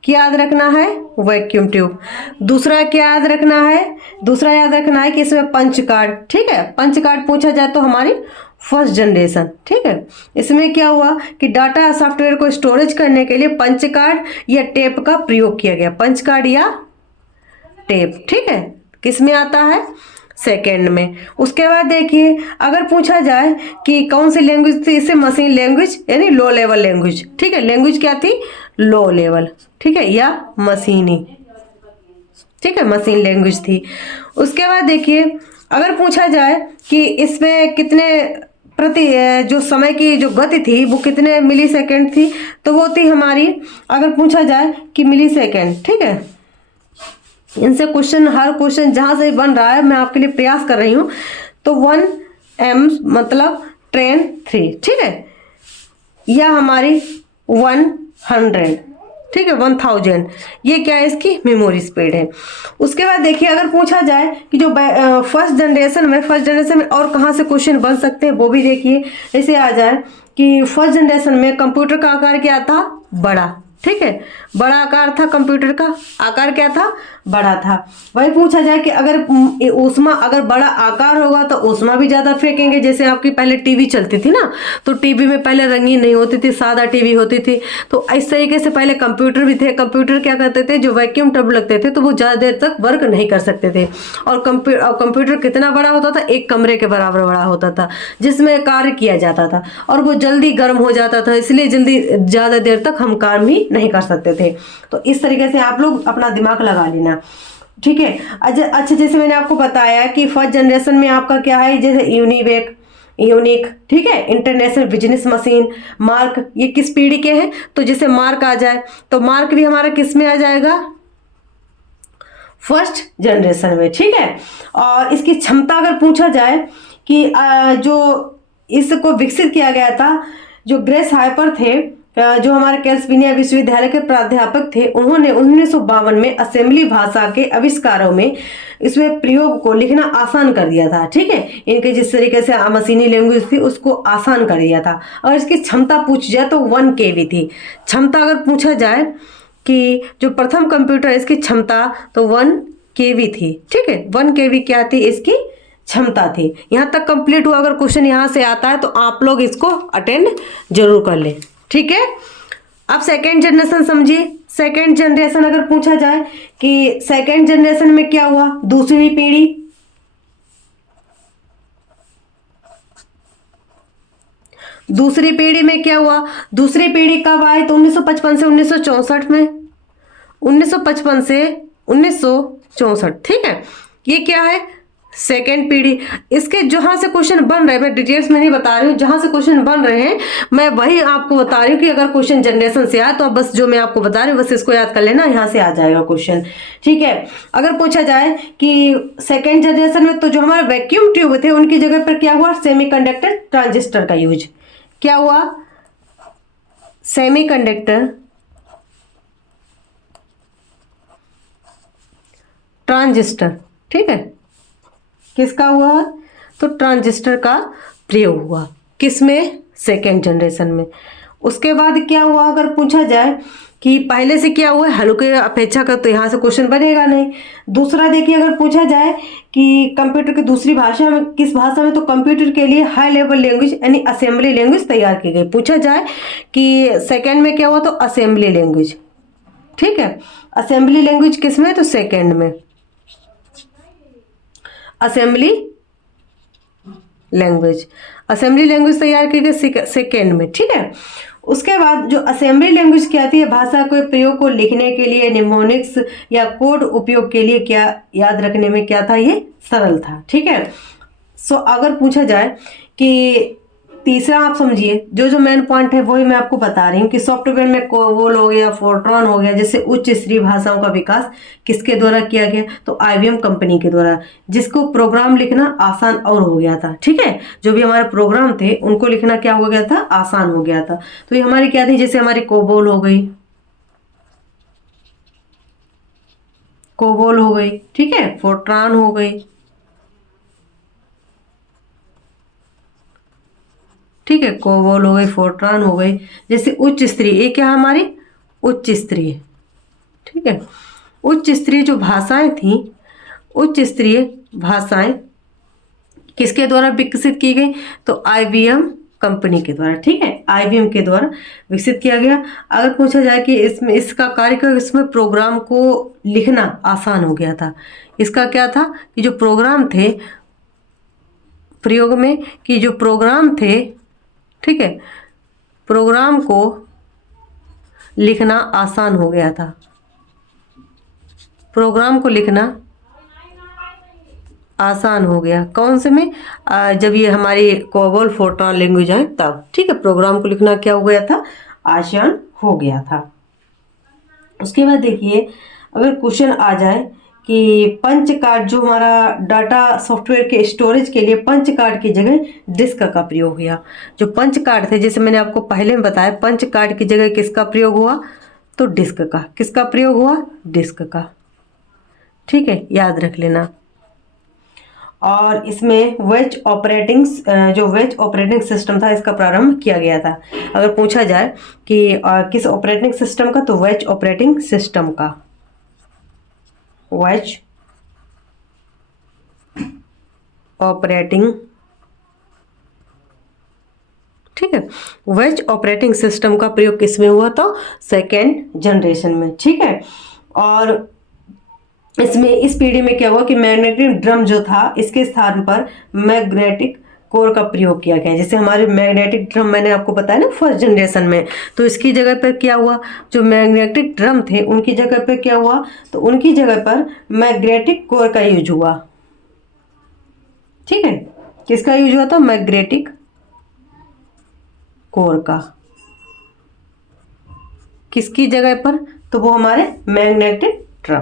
क्या याद रखना है, वैक्यूम ट्यूब। दूसरा क्या याद रखना है, दूसरा याद रखना है कि इसमें पंच कार्ड, ठीक है, पंच कार्ड पूछा जाए तो हमारी फर्स्ट जनरेशन, ठीक है। इसमें क्या हुआ कि डाटा या सॉफ्टवेयर को स्टोरेज करने के लिए पंच कार्ड या टेप का प्रयोग किया गया, पंच कार्ड या टेप, ठीक है, किस में आता है, सेकेंड में। उसके बाद देखिए अगर पूछा जाए कि कौन सी लैंग्वेज थी, इसे मशीन लैंग्वेज यानी लो लेवल लैंग्वेज, ठीक है, लैंग्वेज क्या थी, लो लेवल, ठीक है, या मशीनी, ठीक है, मशीन लैंग्वेज थी। उसके बाद देखिए अगर पूछा जाए कि इसमें कितने प्रति जो समय की जो गति थी वो कितने मिली सेकेंड थी, तो वो थी हमारी, अगर पूछा जाए कि मिली सेकेंड, ठीक है। इनसे क्वेश्चन, हर क्वेश्चन जहां से बन रहा है मैं आपके लिए प्रयास कर रही हूं। तो 1 m मतलब ट्रेन 3, ठीक है, या हमारी 100, ठीक है, 1000, ये क्या है, इसकी मेमोरी स्पीड है। उसके बाद देखिए अगर पूछा जाए कि जो फर्स्ट जनरेशन में और कहाँ से क्वेश्चन बन सकते हैं वो भी देखिए। ऐसे आ जाए कि फर्स्ट जनरेशन में कंप्यूटर का आकार क्या था, बड़ा, ठीक है, बड़ा आकार था कंप्यूटर का, आकार क्या था, बड़ा था। वही पूछा जाए कि अगर ऊष्मा, अगर बड़ा आकार होगा तो ऊष्मा भी ज्यादा फेंकेंगे। जैसे आपकी पहले टीवी चलती थी ना, तो टीवी में पहले रंगीन नहीं होती थी, सादा टीवी होती थी। तो इस तरीके से पहले कंप्यूटर भी थे। कंप्यूटर क्या करते थे, जो वैक्यूम ट्यूब लगते थे तो वो ज्यादा देर तक वर्क नहीं कर सकते थे। और कंप्यूटर कितना बड़ा होता था, एक कमरे के बराबर बड़ा होता था, जिसमें कार्य किया जाता था, और वो जल्दी गर्म हो जाता था, इसलिए जल्दी ज्यादा देर तक हम काम भी नहीं कर सकते थे। तो इस तरीके से आप लोग अपना दिमाग लगा लेना, ठीक है। अच्छा, जैसे मैंने आपको बताया कि फर्स्ट जनरेशन में आपका क्या है, जैसे यूनिक, ठीक है, इंटरनेशनल बिजनेस मशीन, मार्क, ये किस पीढ़ी के हैं, तो जैसे मार्क आ जाए तो मार्क भी हमारा किस में आ जाएगा, फर्स्ट जनरेशन में, ठीक है। और इसकी क्षमता अगर पूछा जाए कि जो इसको विकसित किया गया था, जो ग्रेस हाइपर थे, जो हमारे कैलिफोर्निया विश्वविद्यालय के प्राध्यापक थे, उन्होंने 1952 में असेंबली भाषा के आविष्कारों में इसमें प्रयोग को लिखना आसान कर दिया था, ठीक है। इनके जिस तरीके से मशीनी लैंग्वेज थी उसको आसान कर दिया था। और इसकी क्षमता पूछ जाए तो 1 kV थी। क्षमता अगर पूछा जाए कि जो प्रथम कंप्यूटर, इसकी क्षमता तो 1 kV थी, ठीक है, 1 kV क्या थी, इसकी क्षमता थी। यहाँ तक कंप्लीट हुआ। अगर क्वेश्चन यहाँ से आता है तो आप लोग इसको अटेंड जरूर कर लें, ठीक है। अब सेकेंड जनरेशन समझिए। सेकेंड जनरेशन अगर पूछा जाए कि सेकेंड जनरेशन में क्या हुआ, दूसरी पीढ़ी, दूसरी पीढ़ी में क्या हुआ, दूसरी पीढ़ी कब आई, तो 1955 से 1964 में, 1955 से 1964, ठीक है। ये क्या है, सेकेंड पीढ़ी। इसके जहां से क्वेश्चन बन रहे हैं, मैं डिटेल्स में नहीं बता रही हूँ, जहां से क्वेश्चन बन रहे हैं मैं वही आपको बता रही हूँ कि अगर क्वेश्चन जनरेशन से आए तो आप बस जो मैं आपको बता रही हूँ बस इसको याद कर लेना, यहाँ से आ जाएगा क्वेश्चन, ठीक है। अगर पूछा जाए कि सेकेंड जनरेशन में तो जो हमारे वैक्यूम ट्यूब थे उनकी जगह पर क्या हुआ, सेमीकंडक्टर ट्रांजिस्टर का यूज, क्या हुआ, सेमीकंडक्टर ट्रांजिस्टर, ठीक है, किसका हुआ, तो ट्रांजिस्टर का प्रयोग हुआ, किसमें, सेकेंड जनरेशन में। उसके बाद क्या हुआ, अगर पूछा जाए कि पहले से क्या हुआ, हल्के अपेक्षा का, तो यहाँ से क्वेश्चन बनेगा नहीं। दूसरा देखिए अगर पूछा जाए कि कंप्यूटर की दूसरी भाषा में, किस भाषा में, तो कंप्यूटर के लिए हाई लेवल लैंग्वेज यानी असेंबली लैंग्वेज तैयार की गई। पूछा जाए कि सेकेंड में क्या हुआ, तो असेंबली लैंग्वेज, ठीक है, असेंबली लैंग्वेज किस में, तो सेकेंड में, असेंबली लैंग्वेज तैयार की गई सेकेंड में, ठीक है। उसके बाद जो असेंबली लैंग्वेज क्या थी, भाषा के प्रयोग को लिखने के लिए, निमोनिक्स या कोड उपयोग के लिए, क्या याद रखने में क्या था, ये सरल था, ठीक है। सो अगर पूछा जाए कि तीसरा, आप समझिए जो मेन पॉइंट है वही मैं आपको बता रही हूँ कि सॉफ्टवेयर में कोबोल हो गया, फोर्ट्रॉन हो गया, जैसे उच्च स्तरीय भाषाओं का विकास किसके द्वारा किया गया, तो IBM कंपनी के द्वारा, जिसको प्रोग्राम लिखना आसान और हो गया था, ठीक है। जो भी हमारे प्रोग्राम थे उनको लिखना क्या हो गया था, आसान हो गया था। तो ये हमारी क्या थी, जैसे हमारी कोबोल हो गई, ठीक है, फोर्ट्रॉन हो गई, ठीक है, कोबोल हो गई, फोर्ट्रॉन हो गई। जैसे उच्च स्तरीय, ये क्या हमारी उच्च स्तरीय, ठीक है, उच्च स्तरीय जो भाषाएं थी, उच्च स्तरीय भाषाएं किसके द्वारा विकसित की गई, तो IBM कंपनी के द्वारा, ठीक है, IBM के द्वारा विकसित किया गया। अगर पूछा जाए कि इसमें इसका कार्य, इसमें प्रोग्राम को लिखना आसान हो गया था। इसका क्या था कि जो प्रोग्राम थे प्रयोग में, कि जो प्रोग्राम थे, ठीक है, प्रोग्राम को लिखना आसान हो गया था। प्रोग्राम को लिखना आसान हो गया कौन से में, जब ये हमारी कोबोल फोर्ट्रान लैंग्वेज है तब, ठीक है, प्रोग्राम को लिखना क्या हो गया था, आसान हो गया था। उसके बाद देखिए, अगर क्वेश्चन आ जाए कि पंच कार्ड, जो हमारा डाटा सॉफ्टवेयर के स्टोरेज के लिए पंच कार्ड की जगह डिस्क का प्रयोग हुआ। जो पंच कार्ड थे, जैसे मैंने आपको पहले में बताया, पंच कार्ड की जगह किसका प्रयोग हुआ, तो डिस्क का। किसका प्रयोग हुआ, डिस्क का, ठीक है, याद रख लेना। और इसमें वेज ऑपरेटिंग सिस्टम था, इसका प्रारंभ किया गया था। अगर पूछा जाए कि किस ऑपरेटिंग सिस्टम का, तो वेज ऑपरेटिंग सिस्टम का, वेज ऑपरेटिंग, ठीक है, वेज ऑपरेटिंग सिस्टम का प्रयोग किसमें हुआ, तो सेकेंड जनरेशन में, ठीक है। और इसमें इस पीढ़ी में क्या हुआ कि मैग्नेटिक ड्रम जो था, इसके स्थान पर मैग्नेटिक कोर का प्रयोग किया गया। जैसे हमारे मैग्नेटिक ड्रम मैंने आपको बताया ना फर्स्ट जनरेशन में, तो इसकी जगह पर क्या हुआ, जो मैग्नेटिक ड्रम थे उनकी जगह पर क्या हुआ, तो उनकी जगह पर मैग्नेटिक कोर का यूज हुआ, ठीक है। किसका यूज हुआ था, मैग्नेटिक कोर का। किसकी जगह पर, तो वो हमारे मैग्नेटिक ड्रम,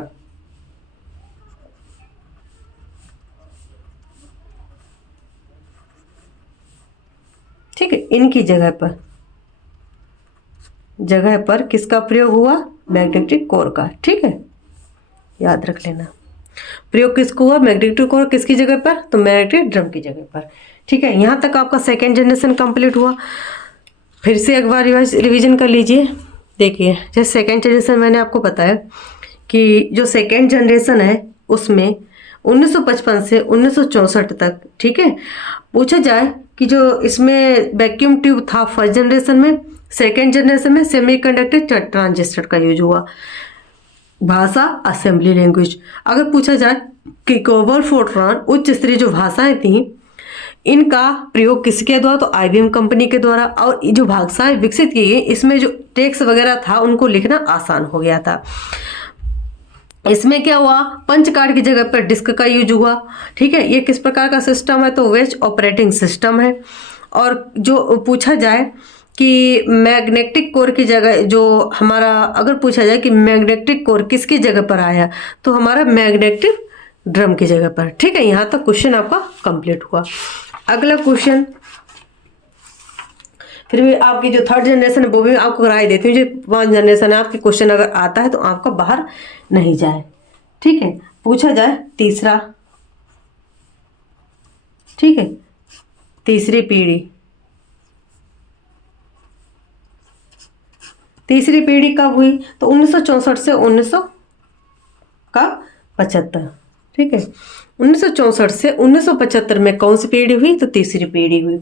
ठीक है, इनकी जगह पर किसका प्रयोग हुआ, मैग्नेटिक कोर का, ठीक है, याद रख लेना। प्रयोग किसको हुआ, मैग्नेटिक कोर, किसकी जगह पर, तो मैग्नेटिक ड्रम की जगह पर, ठीक है। यहां तक आपका सेकेंड जनरेशन कंप्लीट हुआ। फिर से एक बार रिवीजन कर लीजिए। देखिए, जैसे सेकेंड जनरेशन मैंने आपको बताया कि जो सेकेंड जनरेशन है उसमें 1955 से 1964 तक, ठीक है। पूछा जाए कि जो इसमें वैक्यूम ट्यूब था फर्स्ट जनरेशन में, सेकेंड जनरेशन में सेमीकंडक्टर ट्रांजिस्टर का यूज हुआ। भाषा असेंबली लैंग्वेज, अगर पूछा जाए कि कोबोल फोर्ट्रान उच्च स्तरीय जो भाषाएं थी, इनका प्रयोग किसके द्वारा, तो IBM कंपनी के द्वारा। और जो भाषाएं विकसित की गई, इसमें जो टेक्स्ट वगैरह था उनको लिखना आसान हो गया था। इसमें क्या हुआ, पंच कार्ड की जगह पर डिस्क का यूज हुआ, ठीक है। ये किस प्रकार का सिस्टम है, तो वेज ऑपरेटिंग सिस्टम है। और जो पूछा जाए कि मैग्नेटिक कोर की जगह, जो हमारा अगर पूछा जाए कि मैग्नेटिक कोर किसकी जगह पर आया, तो हमारा मैग्नेटिक ड्रम की जगह पर, ठीक है। यहाँ तक क्वेश्चन आपका कंप्लीट हुआ। अगला क्वेश्चन, फिर भी आपकी जो थर्ड जनरेशन है वो भी आपको राय देती हूँ। जो 5 जनरेशन है, आपके क्वेश्चन अगर आता है तो आपका बाहर नहीं जाए, ठीक है। पूछा जाए तीसरा, ठीक है, तीसरी पीढ़ी। तीसरी पीढ़ी कब हुई, तो 1964 से 1975, ठीक है। 1964 से 1975 में कौन सी पीढ़ी हुई, तो तीसरी पीढ़ी हुई।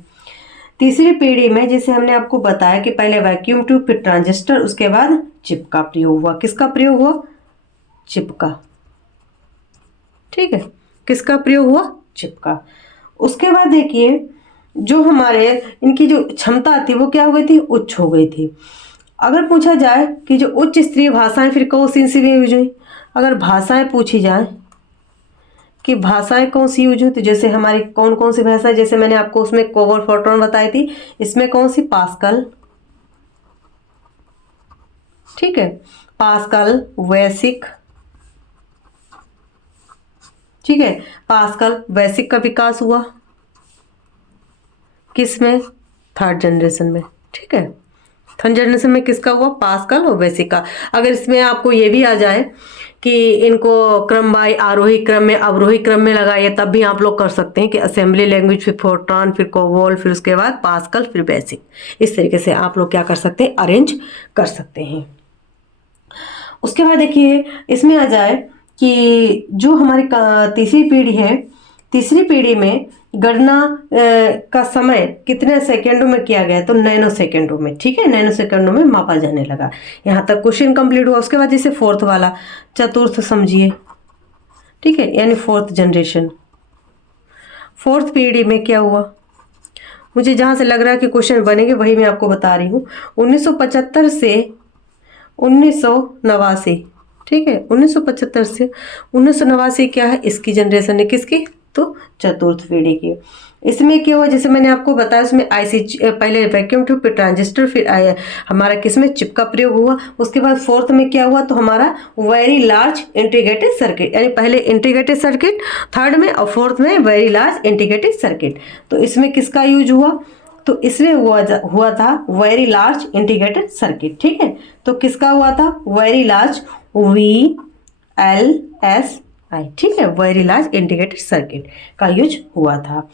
तीसरी पीढ़ी में जैसे हमने आपको बताया कि पहले वैक्यूम ट्यूब, फिर ट्रांजिस्टर, उसके बाद चिप का प्रयोग हुआ। किसका प्रयोग हुआ, चिप का, ठीक है। किसका प्रयोग हुआ, चिप का। उसके बाद देखिए, जो हमारे इनकी जो क्षमता थी वो क्या हो गई थी, उच्च हो गई थी। अगर पूछा जाए कि जो उच्च स्तरीय भाषाएं फिर कौन सी यूज हुई, अगर भाषाएं पूछी जाए कि भाषाएं कौन सी यूज हुई, तो जैसे हमारी कौन कौन सी भाषा है, जैसे मैंने आपको उसमें कोबोल फोर्ट्रान बताई थी, इसमें कौन सी, पास्कल, ठीक है, पास्कल, बेसिक, ठीक है। पास्कल बेसिक का विकास हुआ किसमें, थर्ड जनरेशन में, ठीक है। थर्ड जनरेशन में किसका हुआ, पास्कल और बेसिक का। अगर इसमें आपको ये भी आ जाए कि इनको क्रम बाई आरोही क्रम में, अवरोही क्रम में लगाइए, तब भी आप लोग कर सकते हैं कि असेंबली लैंग्वेज, फिर फोर्ट्रान, फिर कोबोल, फिर उसके बाद पास्कल, फिर बेसिक। इस तरीके से आप लोग क्या कर सकते हैं, अरेंज कर सकते हैं। उसके बाद देखिए, इसमें आ जाए कि जो हमारी तीसरी पीढ़ी है, तीसरी पीढ़ी में गणना का समय कितने सेकंडों में किया गया, तो नैनो सेकंडों में, ठीक है, नैनो सेकंडों में मापा जाने लगा। यहाँ तक क्वेश्चन कंप्लीट हुआ। उसके बाद जैसे फोर्थ वाला, चतुर्थ समझिए, ठीक है, यानी फोर्थ जनरेशन। फोर्थ पीढ़ी में क्या हुआ, मुझे जहां से लग रहा है कि क्वेश्चन बनेंगे वही मैं आपको बता रही हूँ। 1975 से 1989, ठीक है, 1975 से 1989 क्या है, इसकी जनरेशन है, किसकी, तो चतुर्थ पीढ़ी की। इसमें क्या हुआ, जैसे मैंने आपको बताया, उसमें आईसी, पहले वैक्यूम ट्यूब, फिर ट्रांजिस्टर, फिर हमारा किसमें चिप का प्रयोग हुआ। उसके बाद फोर्थ में क्या हुआ, तो हमारा वेरी लार्ज इंटीग्रेटेड सर्किट, यानी पहले इंटीग्रेटेड सर्किट थर्ड में, और फोर्थ में वेरी लार्ज इंटीग्रेटेड सर्किट। तो इसमें किसका यूज हुआ, तो इसमें हुआ था वेरी लार्ज इंटीग्रेटेड सर्किट, ठीक है। तो किसका हुआ था, वेरी लार्ज, VLSI, ठीक है, वेरी लार्ज इंटीग्रेटेड सर्किट का यूज हुआ था।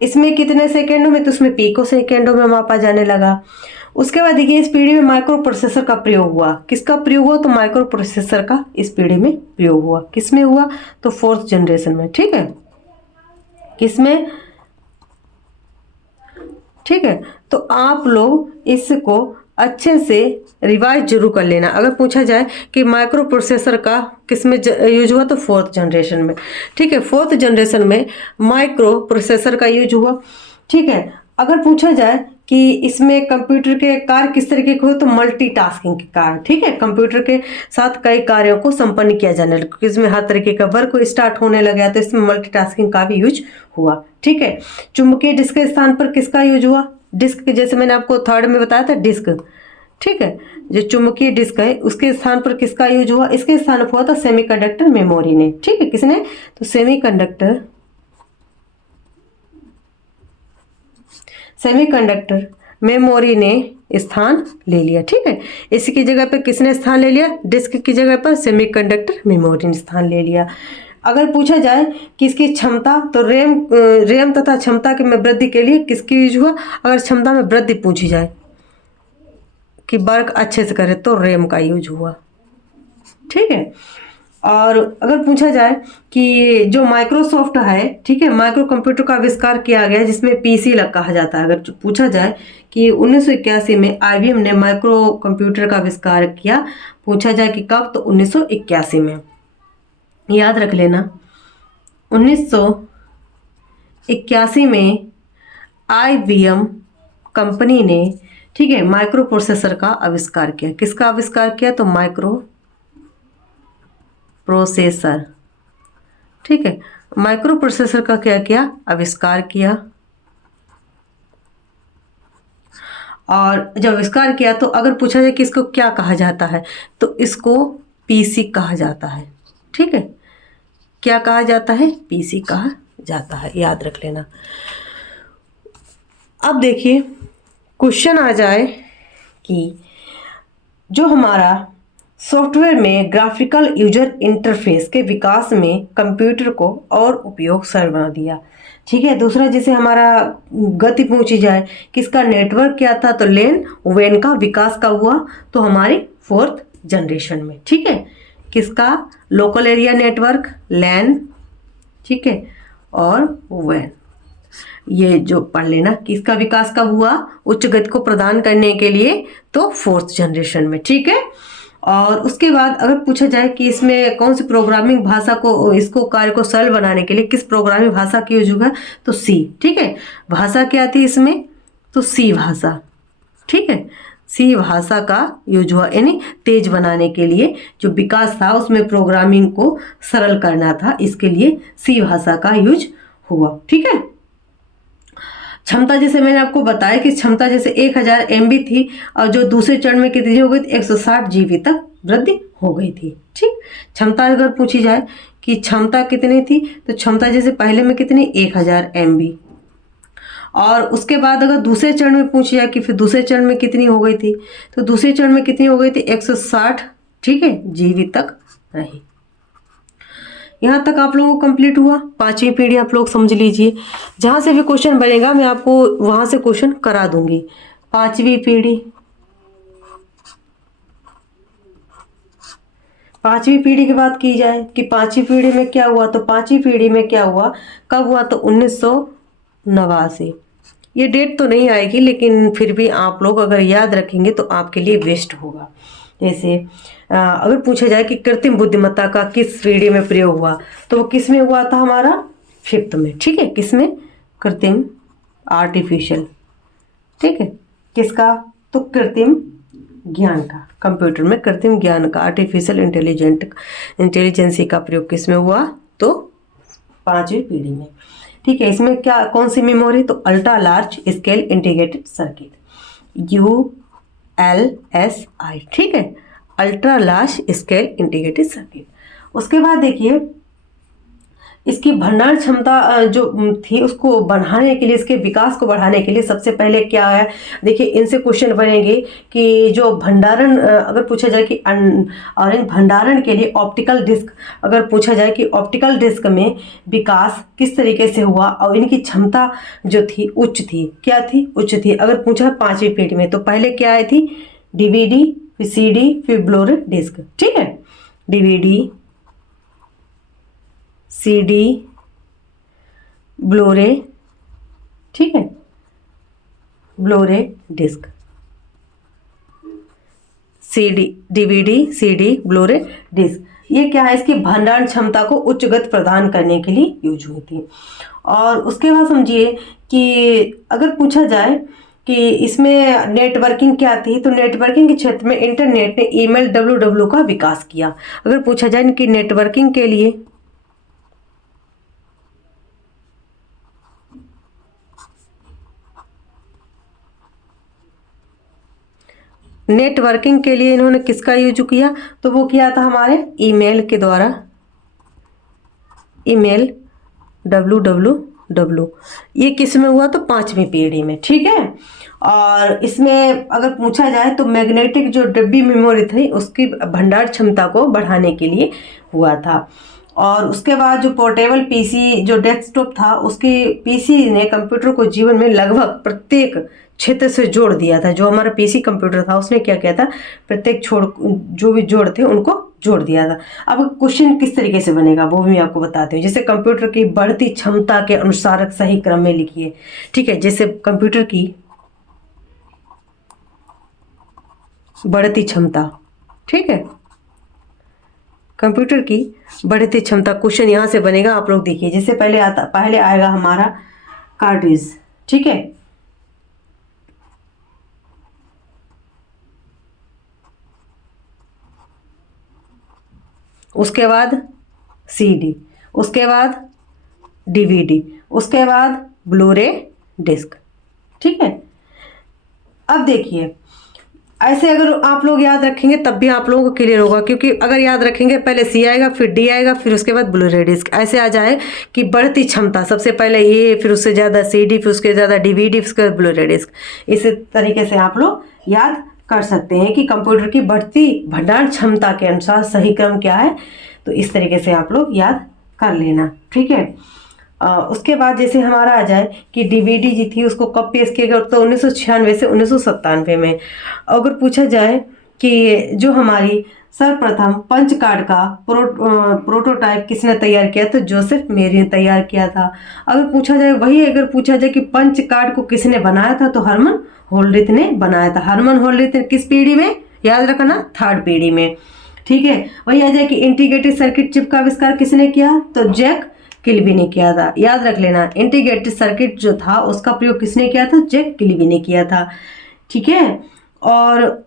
इसमें कितने सेकेंडों में, तो उसमें पिको सेकेंडों में मापा जाने लगा। उसके बाद देखिए, इस पीढ़ी में माइक्रो प्रोसेसर का प्रयोग हुआ। किसका प्रयोग हुआ, तो माइक्रो प्रोसेसर का इस पीढ़ी में प्रयोग हुआ। किसमें हुआ, तो फोर्थ जनरेशन में, ठीक है, किसमें, ठीक है। तो आप लोग इसको अच्छे से रिवाइज जरूर कर लेना। अगर पूछा जाए कि माइक्रो प्रोसेसर का किसमें यूज हुआ, तो फोर्थ जनरेशन में, ठीक है, फोर्थ जनरेशन में माइक्रो प्रोसेसर का यूज हुआ, ठीक है। अगर पूछा जाए कि इसमें कंप्यूटर के कार्य किस तरीके के हो, तो मल्टीटास्किंग के कार्य, ठीक है, कंप्यूटर के साथ कई कार्यों को संपन्न किया जाने लगा, क्योंकि इसमें हर तरीके का वर्क स्टार्ट होने लगा, तो इसमें मल्टीटास्किंग का भी यूज हुआ, ठीक है। चुंबकीय डिस्क के स्थान पर किसका यूज हुआ, डिस्क, जैसे मैंने आपको थर्ड में बताया था, डिस्क, ठीक है, जो चुंबकीय डिस्क है उसके स्थान पर किसका यूज हुआ, इसके स्थान पर हुआ था सेमीकंडक्टर मेमोरी ने, ठीक है, किसने, तो सेमीकंडक्टर मेमोरी ने स्थान ले लिया, ठीक है। इसकी जगह पे किसने स्थान ले लिया, डिस्क की जगह पर सेमीकंडक्टर मेमोरी ने स्थान ले लिया। अगर पूछा जाए कि इसकी क्षमता, तो रैम तथा क्षमता के में वृद्धि के लिए किसकी यूज हुआ। अगर क्षमता में वृद्धि पूछी जाए कि वर्क अच्छे से करे, तो रैम का यूज हुआ, ठीक है। और अगर पूछा जाए कि जो माइक्रोसॉफ्ट है, ठीक है, माइक्रो कंप्यूटर का आविष्कार किया गया, जिसमें पीसी कहा जाता है। अगर पूछा जाए कि 1981 में IBM ने माइक्रो कंप्यूटर का आविष्कार किया, पूछा जाए कि कब, तो 1981 में, याद रख लेना। 1981 में IBM कंपनी ने, ठीक है, माइक्रो प्रोसेसर का आविष्कार किया। किसका आविष्कार किया, तो माइक्रो प्रोसेसर, ठीक है, माइक्रो प्रोसेसर का क्या किया, आविष्कार किया। और जब आविष्कार किया, तो अगर पूछा जाए कि इसको क्या कहा जाता है, तो इसको पीसी कहा जाता है, ठीक है, क्या कहा जाता है, पीसी कहा जाता है, याद रख लेना। अब देखिए, क्वेश्चन आ जाए कि जो हमारा सॉफ्टवेयर में ग्राफिकल यूजर इंटरफेस के विकास में कंप्यूटर को और उपयोग सरल बना दिया, ठीक है। दूसरा, जैसे हमारा गति पूछी जाए, किसका नेटवर्क क्या था, तो लैन वैन का विकास का हुआ, तो हमारी फोर्थ जनरेशन में, ठीक है, किसका, लोकल एरिया नेटवर्क, लैन, ठीक है, और वैन, ये जो पढ़ लेना कि इसका विकास कब हुआ, उच्च गति को प्रदान करने के लिए, तो फोर्थ जनरेशन में, ठीक है। और उसके बाद अगर पूछा जाए कि इसमें कौन सी प्रोग्रामिंग भाषा को, इसको कार्य को सरल बनाने के लिए किस प्रोग्रामिंग भाषा की यूज होगा, तो सी, ठीक है। भाषा क्या थी इसमें, तो सी भाषा, ठीक है, सी भाषा का यूज हुआ, यानी तेज बनाने के लिए जो विकास था उसमें प्रोग्रामिंग को सरल करना था, इसके लिए सी भाषा का यूज हुआ, ठीक है। क्षमता, जैसे मैंने आपको बताया कि क्षमता जैसे 1000 MB थी, और जो दूसरे चरण में कितनी हो गई थी, 160 GB तक वृद्धि हो गई थी, ठीक। क्षमता अगर पूछी जाए कि क्षमता कितनी थी, तो क्षमता जैसे पहले में कितनी, 1000 MB, और उसके बाद अगर दूसरे चरण में पूछी जाए कि फिर दूसरे चरण में कितनी हो गई थी, तो दूसरे चरण में कितनी हो गई थी, 160, ठीक है, GB तक रही। यहाँ तक आप लोगों को कंप्लीट हुआ। पांचवी पीढ़ी आप लोग समझ लीजिए, जहाँ से भी क्वेश्चन बनेगा मैं आपको वहाँ से क्वेश्चन करा दूंगी। पांचवी पीढ़ी, पांचवी पीढ़ी की बात की जाए कि पांचवी पीढ़ी में क्या हुआ, तो पांचवी पीढ़ी में क्या हुआ, कब हुआ, तो 1989। ये डेट तो नहीं आएगी, लेकिन फिर भी आप लोग अगर याद रखेंगे तो आपके लिए बेस्ट होगा। जैसे अगर पूछा जाए कि कृत्रिम बुद्धिमत्ता का किस पीढ़ी में प्रयोग हुआ, तो वो किस में हुआ था, हमारा 5th में। ठीक है, किस में, कृत्रिम आर्टिफिशियल, ठीक है, किसका, तो कृत्रिम ज्ञान का, कंप्यूटर में कृत्रिम ज्ञान का, आर्टिफिशियल इंटेलिजेंसी का प्रयोग किस में हुआ, तो पांचवी पीढ़ी में। ठीक है, इसमें क्या, कौन सी मेमोरी, तो ultra large scale integrated circuit, ULSI। ठीक है, ultra large scale integrated circuit. उसके बाद देखिए इसकी भंडारण क्षमता जो थी उसको बढ़ाने के लिए, इसके विकास को बढ़ाने के लिए सबसे पहले क्या है, देखिए इनसे क्वेश्चन बनेंगे कि जो भंडारण अगर पूछा जाए कि और इन भंडारण के लिए ऑप्टिकल डिस्क, अगर पूछा जाए कि ऑप्टिकल डिस्क में विकास किस तरीके से हुआ और इनकी क्षमता जो थी उच्च थी, क्या थी, उच्च थी। अगर पूछा पांचवी पीढ़ी में, तो पहले क्या आई थी, DVD, फिर CD, फिर ब्लोरे डिस्क। ठीक है, DVD, CD, ब्लोरे, ठीक है, ब्लोरे डिस्क, DVD, CD, ब्लोरे डिस्क। ये क्या है, इसकी भंडारण क्षमता को उच्च गति प्रदान करने के लिए यूज हुई थी। और उसके बाद समझिए कि अगर पूछा जाए कि इसमें नेटवर्किंग क्या थी, तो नेटवर्किंग के क्षेत्र में इंटरनेट ने ईमेल WWW का विकास किया। अगर पूछा जाए कि नेटवर्किंग के लिए, नेटवर्किंग के लिए इन्होंने किसका यूज किया, तो वो किया था हमारे ईमेल के द्वारा, ईमेल WWW। ये किस में हुआ, तो पांचवी पीढ़ी में। ठीक है, और इसमें अगर पूछा जाए तो मैग्नेटिक जो डब्बी मेमोरी थी उसकी भंडार क्षमता को बढ़ाने के लिए हुआ था। और उसके बाद जो पोर्टेबल PC जो डेस्कटॉप था, उसके PC ने कंप्यूटर को जीवन में लगभग प्रत्येक क्षेत्र से जोड़ दिया था। जो हमारा PC कंप्यूटर था उसने क्या किया था, प्रत्येक जो भी जोड़ थे उनको जोड़ दिया था। अब क्वेश्चन किस तरीके से बनेगा वो भी मैं आपको बताती हूँ। जैसे कंप्यूटर की बढ़ती क्षमता के अनुसार सही क्रम में लिखिए। ठीक है, जैसे कंप्यूटर की बढ़ती क्षमता, ठीक है, कंप्यूटर की बढ़ती क्षमता, क्वेश्चन यहाँ से बनेगा। आप लोग देखिए, जैसे पहले आएगा हमारा कार्ट्रिज। ठीक है, उसके बाद CD, उसके बाद DVD, उसके बाद ब्लूरे डिस्क। ठीक है, अब देखिए ऐसे अगर आप लोग याद रखेंगे तब भी आप लोगों को क्लियर होगा, क्योंकि अगर याद रखेंगे पहले C आएगा, फिर D आएगा, फिर उसके बाद ब्लूरे डिस्क। ऐसे आ जाए कि बढ़ती क्षमता सबसे पहले ये, फिर उससे ज़्यादा CD, फिर उसके ज़्यादा DVD, उसके बाद ब्लूरे डिस्क। इसी तरीके से आप लोग याद कर सकते हैं कि कंप्यूटर की बढ़ती भंडारण क्षमता के अनुसार सही क्रम क्या है। तो इस तरीके से आप लोग याद कर लेना। ठीक है, उसके बाद जैसे हमारा आ जाए कि DVD जी थी उसको कब पेश किया गया, तो 1996 से 1997 में। अगर पूछा जाए कि जो हमारी सर्वप्रथम पंच कार्ड का प्रोटोटाइप किसने तैयार किया, तो जोसेफ मेरी ने तैयार किया था। अगर पूछा जाए कि पंच कार्ड को किसने बनाया था, तो हरमन होल्डिथ ने बनाया था। हरमन होल्डिथ ने किस पीढ़ी में, याद रखना, 3rd पीढ़ी में। ठीक है, वही आ जाए कि इंटीग्रेटेड सर्किट चिप का आविष्कार किसने किया, तो जैक किल्बी ने किया था। याद रख लेना, इंटीग्रेटेड सर्किट जो था उसका प्रयोग किसने किया था, जैक किल्बी ने किया था। ठीक है, और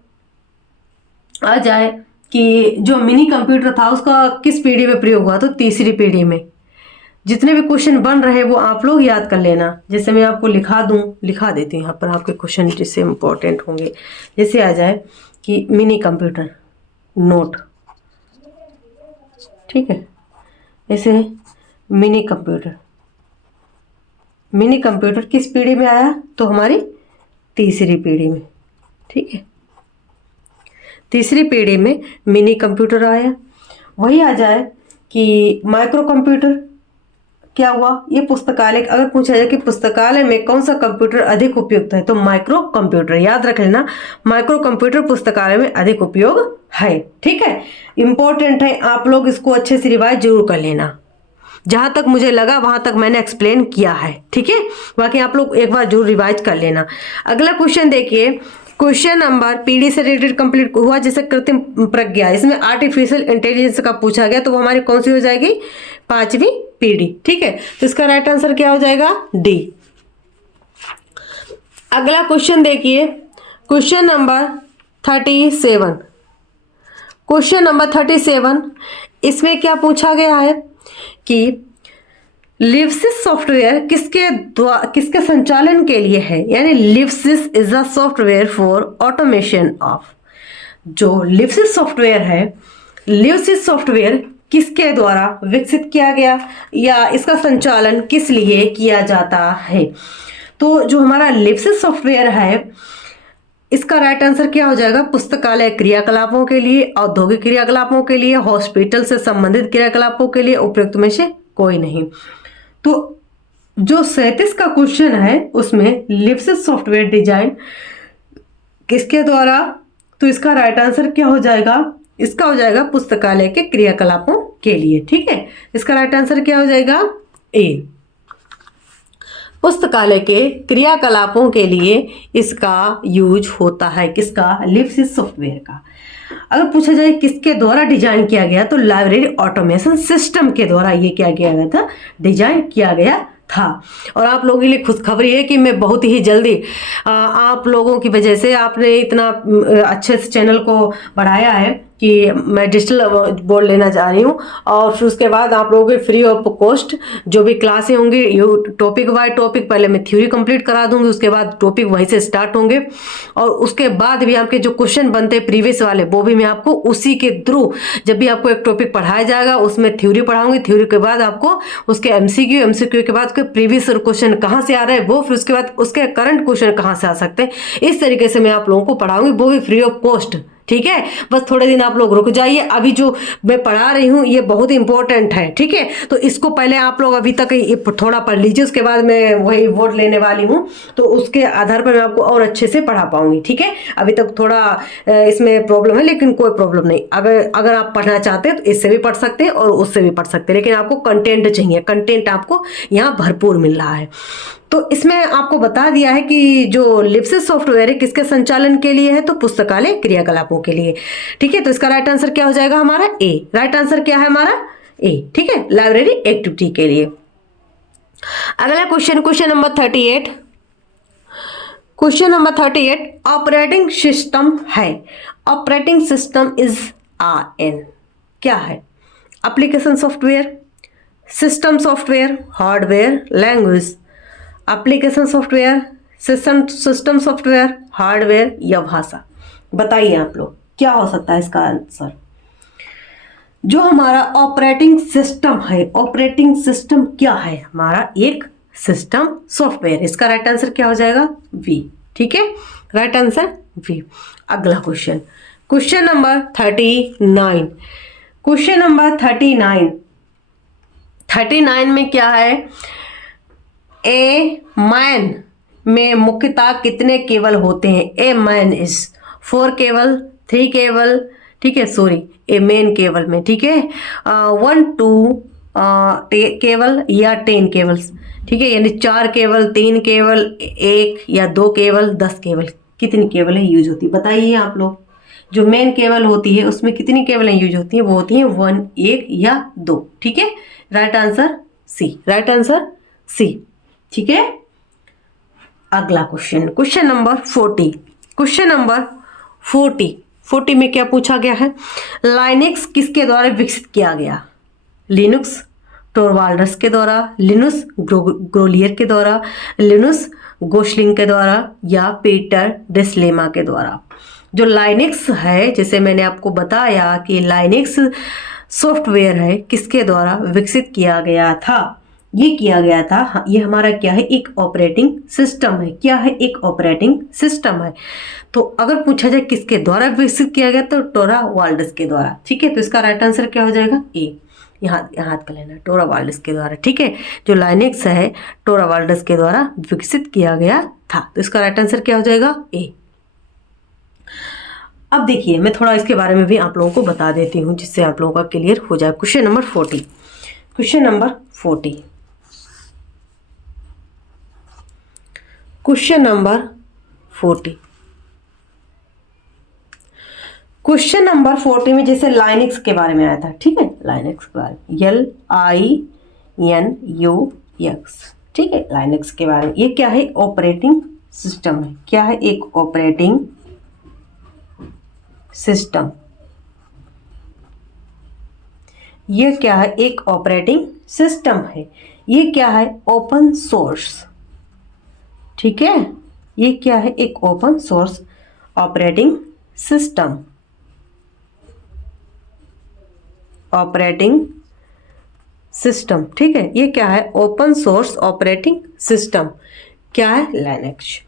आ जाए कि जो मिनी कंप्यूटर था उसका किस पीढ़ी में प्रयोग हुआ, तो 3री पीढ़ी में। जितने भी क्वेश्चन बन रहे वो आप लोग याद कर लेना। जैसे मैं आपको लिखा देती हूँ यहाँ पर आपके क्वेश्चन जिससे इम्पोर्टेंट होंगे। जैसे आ जाए कि मिनी कंप्यूटर नोट, ठीक है, जैसे मिनी कंप्यूटर किस पीढ़ी में आया, तो हमारी 3री पीढ़ी में। ठीक है, 3री पीढ़ी में मिनी कंप्यूटर आया। वही आ जाए कि माइक्रो कंप्यूटर क्या हुआ, ये पुस्तकालय। अगर पूछा जाए कि पुस्तकालय में कौन सा कंप्यूटर अधिक उपयुक्त है, तो माइक्रो कंप्यूटर। याद रख लेना, माइक्रो कंप्यूटर पुस्तकालय में अधिक उपयोग है। ठीक है, इंपॉर्टेंट है, आप लोग इसको अच्छे से रिवाइज जरूर कर लेना। जहां तक मुझे लगा वहां तक मैंने एक्सप्लेन किया है। ठीक है, बाकी आप लोग एक बार जरूर रिवाइज कर लेना। अगला क्वेश्चन देखिए, क्वेश्चन नंबर पीडी से रिलेटेड कंप्लीट हुआ, जैसे कृत्रिम प्रज्ञा, इसमें आर्टिफिशियल इंटेलिजेंस का पूछा गया, तो वो हमारी कौन सी हो जाएगी, 5वीं पीढ़ी। ठीक है, तो इसका राइट आंसर क्या हो जाएगा, डी। अगला क्वेश्चन देखिए, क्वेश्चन नंबर 37। क्वेश्चन नंबर 37, इसमें क्या पूछा गया है कि लिवसिस सॉफ्टवेयर किसके संचालन के लिए है, यानी लिवसिस is a software for automation of. जो लिवसिस सॉफ्टवेयर है, लिवसिस सॉफ्टवेयर किसके द्वारा विकसित किया गया या इसका संचालन किस लिए किया जाता है। तो जो हमारा लिवसिस सॉफ्टवेयर है, इसका राइट आंसर क्या हो जाएगा, पुस्तकालय क्रियाकलापों के लिए, औद्योगिक क्रियाकलापों के लिए, हॉस्पिटल से संबंधित क्रियाकलापों के लिए, उपयुक्त में से कोई नहीं। तो जो 37 का क्वेश्चन है उसमें लिवसिस सॉफ्टवेयर डिजाइन किसके द्वारा, तो इसका राइट आंसर क्या हो जाएगा, इसका हो जाएगा पुस्तकालय के क्रियाकलापों के लिए। ठीक है, इसका राइट आंसर क्या हो जाएगा, ए। पुस्तकालय के क्रियाकलापों के लिए इसका यूज होता है, किसका, लिवसिस सॉफ्टवेयर का। अगर पूछा जाए किसके द्वारा डिजाइन किया गया, तो लाइब्रेरी ऑटोमेशन सिस्टम के द्वारा ये क्या किया गया था, डिजाइन किया गया था। और आप लोगों के लिए खुशखबरी है कि मैं बहुत ही जल्दी आप लोगों की वजह से, आपने इतना अच्छे से चैनल को बढ़ाया है कि मैं डिजिटल बोर्ड लेना चाह रही हूँ, और फिर उसके बाद आप लोगों के फ्री ऑफ कॉस्ट जो भी क्लासें होंगी, टॉपिक बाय टॉपिक, पहले मैं थ्योरी कंप्लीट करा दूंगी, उसके बाद टॉपिक वहीं से स्टार्ट होंगे, और उसके बाद भी आपके जो क्वेश्चन बनते हैं प्रीवियस वाले, वो भी मैं आपको उसी के थ्रू, जब भी आपको एक टॉपिक पढ़ाया जाएगा उसमें थ्योरी पढ़ाऊंगी, थ्योरी के बाद आपको उसके एमसीक्यू के बाद उसके प्रीवियस क्वेश्चन कहाँ से आ रहे हैं वो, फिर उसके बाद उसके करंट क्वेश्चन कहाँ से आ सकते हैं, इस तरीके से मैं आप लोगों को पढ़ाऊंगी, वो भी फ्री ऑफ कॉस्ट। ठीक है, बस थोड़े दिन आप लोग रुक जाइए, अभी जो मैं पढ़ा रही हूँ ये बहुत इंपॉर्टेंट है। ठीक है, तो इसको पहले आप लोग अभी तक थोड़ा पढ़ लीजिए, उसके बाद मैं वही बोर्ड लेने वाली हूँ, तो उसके आधार पर मैं आपको और अच्छे से पढ़ा पाऊंगी। ठीक है, अभी तक थोड़ा इसमें प्रॉब्लम है, लेकिन कोई प्रॉब्लम नहीं। अगर आप पढ़ना चाहते हैं तो इससे भी पढ़ सकते हैं और उससे भी पढ़ सकते हैं, लेकिन आपको कंटेंट चाहिए, कंटेंट आपको यहाँ भरपूर मिल रहा है। तो इसमें आपको बता दिया है कि जो लिवसिस सॉफ्टवेयर है किसके संचालन के लिए है, तो पुस्तकालय क्रियाकलापों के लिए। ठीक है, तो इसका राइट आंसर क्या हो जाएगा हमारा, ए। राइट आंसर क्या है हमारा, ए। ठीक है, लाइब्रेरी एक्टिविटी के लिए। अगला question, question number 38। Question number 38 operating system है। ऑपरेटिंग सिस्टम इज एन क्या है, application software, system software, hardware, language. Application software, system software, hardware या भाषा। बताइए आप लोग क्या हो सकता है इसका आंसर। जो हमारा ऑपरेटिंग सिस्टम है, ऑपरेटिंग सिस्टम क्या है, हमारा एक सिस्टम सॉफ्टवेयर। इसका राइट आंसर क्या हो जाएगा, वी। ठीक है, राइट आंसर वी। अगला question, question number 39। Question number 39 में क्या है, ए मैन में मुख्यतः कितने केबल होते हैं। A man is 4 cable, 3 cable, ठीक है, सॉरी, ए मेन केबल में, ठीक है, 1 2 केबल या 10 केबल्स। ठीक है, यानी 4 केबल, 3 केबल, 1 या 2 केबल, 10 केबल, कितनी केबलें यूज होती है बताइए आप लोग। जो मेन केबल होती है उसमें कितनी केबलें यूज होती हैं, वो होती हैं 1, 1 या 2। ठीक है, right answer C. Right answer C. ठीक है, अगला question, question number 40। Question number 40 में क्या पूछा गया है, लाइनेक्स किसके द्वारा विकसित किया गया। लिनुक्स टोरवाल्ड्स के द्वारा, लिनुक्स ग्रोलियर के द्वारा, लिनुक्स गोस्लिंग के द्वारा या पीटर डेस्लेमा के द्वारा। जो लाइनेक्स है, जैसे मैंने आपको बताया कि लाइनेक्स सॉफ्टवेयर है, किसके द्वारा विकसित किया गया था, ये किया गया था, ये हमारा क्या है, एक ऑपरेटिंग सिस्टम है। क्या है, एक ऑपरेटिंग सिस्टम है। तो अगर पूछा जाए किसके द्वारा विकसित किया गया, तो टोरवाल्ड्स के द्वारा। ठीक है, तो इसका राइट आंसर क्या हो जाएगा, ए। यहाँ याद कर लेना, टोरावाल्ड्स के द्वारा, ठीक है। जो लाइनेक्स है टोरावाल्ड्स के द्वारा विकसित किया गया था। तो इसका राइट आंसर क्या हो जाएगा? ए। अब देखिए मैं थोड़ा इसके बारे में भी आप लोगों को बता देती हूँ जिससे आप लोगों का क्लियर हो जाए। Question number 40। Question number 40। Question number 40। Question number 40 में जैसे लाइनेक्स के बारे में आया था, ठीक है, लाइनेक्स के बारे में, LINUX, ठीक है, लाइनेक्स के बारे में। ये क्या है? ऑपरेटिंग सिस्टम है। क्या है? एक ऑपरेटिंग सिस्टम। ये क्या है? एक ऑपरेटिंग सिस्टम है। ये क्या है? ओपन सोर्स, ठीक है। ये क्या है? एक open source operating system. Operating system, ठीक है। ये क्या है? Open source operating system. क्या है? लाइनेक्स।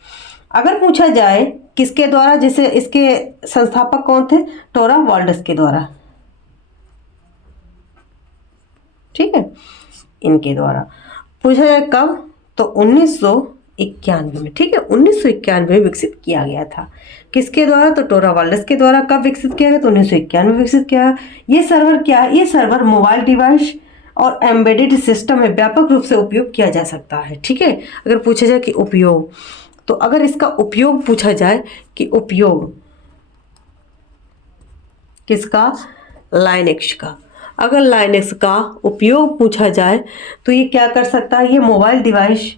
अगर पूछा जाए किसके द्वारा, जैसे इसके संस्थापक कौन थे? टोरावाल्ड्स के द्वारा, ठीक है, इनके द्वारा। पूछा जाए कब? तो 1991 में, ठीक है, 1991 में विकसित किया गया था। किसके द्वारा? तो टोरावाल्ड्स के द्वारा। कब विकसित किया गया? तो 1991 में विकसित किया। ये सर्वर क्या है? ये सर्वर मोबाइल डिवाइस और एम्बेडेड सिस्टम में व्यापक रूप से उपयोग किया जा सकता है, ठीक है। अगर पूछा जाए कि उपयोग, तो अगर इसका उपयोग पूछा जाए कि उपयोग किसका? लाइनेक्स का। अगर लाइनेक्स का उपयोग पूछा जाए तो ये क्या कर सकता है? ये मोबाइल डिवाइस,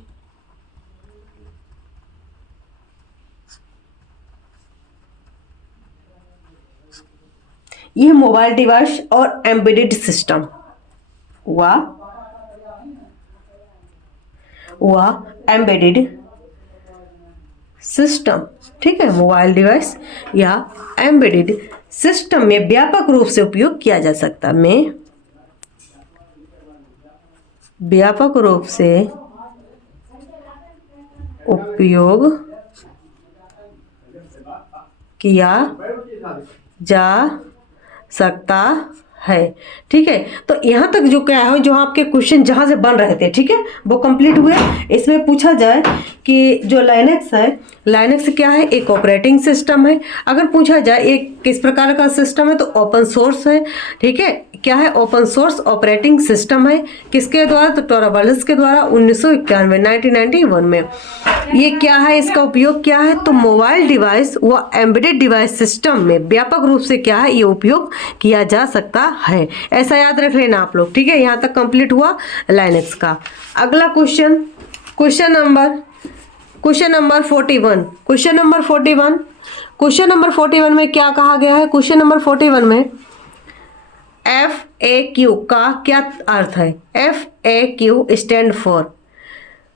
ये मोबाइल डिवाइस और एम्बेडेड सिस्टम हुआ एम्बेडेड सिस्टम, ठीक है, मोबाइल डिवाइस या एम्बेडेड सिस्टम में व्यापक रूप से उपयोग किया जा सकता है। व्यापक रूप से उपयोग किया जा सकता है, ठीक है। तो यहाँ तक जो क्या है, जो आपके क्वेश्चन जहाँ से बन रहे थे, ठीक है, वो कंप्लीट हुए। इसमें पूछा जाए कि जो लाइनेक्स है, लाइनेक्स क्या है? एक ऑपरेटिंग सिस्टम है। अगर पूछा जाए एक किस प्रकार का सिस्टम है, तो ओपन सोर्स है, ठीक है। क्या है? ओपन सोर्स ऑपरेटिंग सिस्टम है। किसके द्वारा? तो टोरावाल्ड्स के द्वारा 1991 में। ये क्या है? इसका उपयोग क्या है? तो मोबाइल डिवाइस व एम्बेडेड डिवाइस सिस्टम में व्यापक रूप से क्या है? ये उपयोग किया जा सकता है। ऐसा याद रख लेना आप लोग, ठीक है। यहाँ तक कंप्लीट हुआ लाइनेक्स का। अगला question, question number 41। Question number 41। Question number 41 में क्या कहा गया है? क्वेश्चन नंबर 41 में FAQ का क्या अर्थ है? FAQ stand for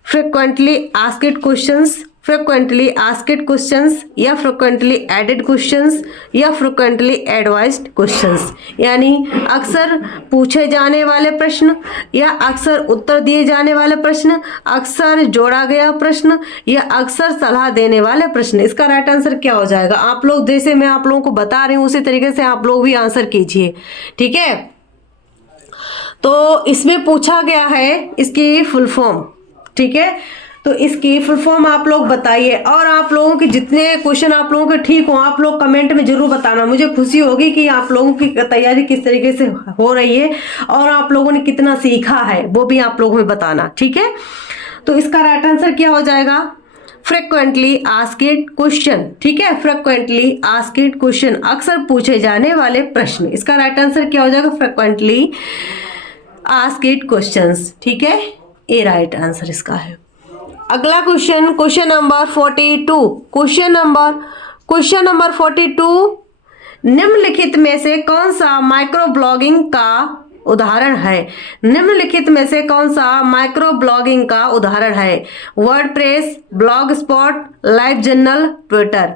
frequently asked questions, frequently asked questions, या फ्रिक्वेंटली एडेड क्वेश्चंस, या फ्रिक्वेंटली एडवाइज्ड क्वेश्चंस। यानी अक्सर पूछे जाने वाले प्रश्न, या अक्सर उत्तर दिए जाने वाले प्रश्न, अक्सर जोड़ा गया प्रश्न, या अक्सर सलाह देने वाले प्रश्न। इसका राइट आंसर क्या हो जाएगा? आप लोग जैसे मैं आप लोगों को बता रही हूँ उसी तरीके से आप लोग भी आंसर कीजिए, ठीक है। तो इसमें पूछा गया है इसकी फुल फॉर्म, ठीक है। तो इसकी फुल फॉर्म आप लोग बताइए, और आप लोगों के जितने क्वेश्चन आप लोगों के ठीक हो आप लोग कमेंट में जरूर बताना। मुझे खुशी होगी कि आप लोगों की तैयारी किस तरीके से हो रही है और आप लोगों ने कितना सीखा है वो भी आप लोगों में बताना, ठीक है। तो इसका राइट आंसर क्या हो जाएगा? फ्रिक्वेंटली आस्क्ड क्वेश्चन, ठीक है। फ्रिक्वेंटली आस्क्ड क्वेश्चन, अक्सर पूछे जाने वाले प्रश्न। इसका राइट आंसर क्या हो जाएगा? फ्रिक्वेंटली आस्क्ड क्वेश्चंस, ठीक है। ए राइट आंसर इसका है। अगला question, question number 42। Question number 42, निम्नलिखित में से कौन सा माइक्रो ब्लॉगिंग का उदाहरण है? निम्नलिखित में से कौन सा माइक्रो ब्लॉगिंग का उदाहरण है? WordPress, blog spot, live journal, Twitter.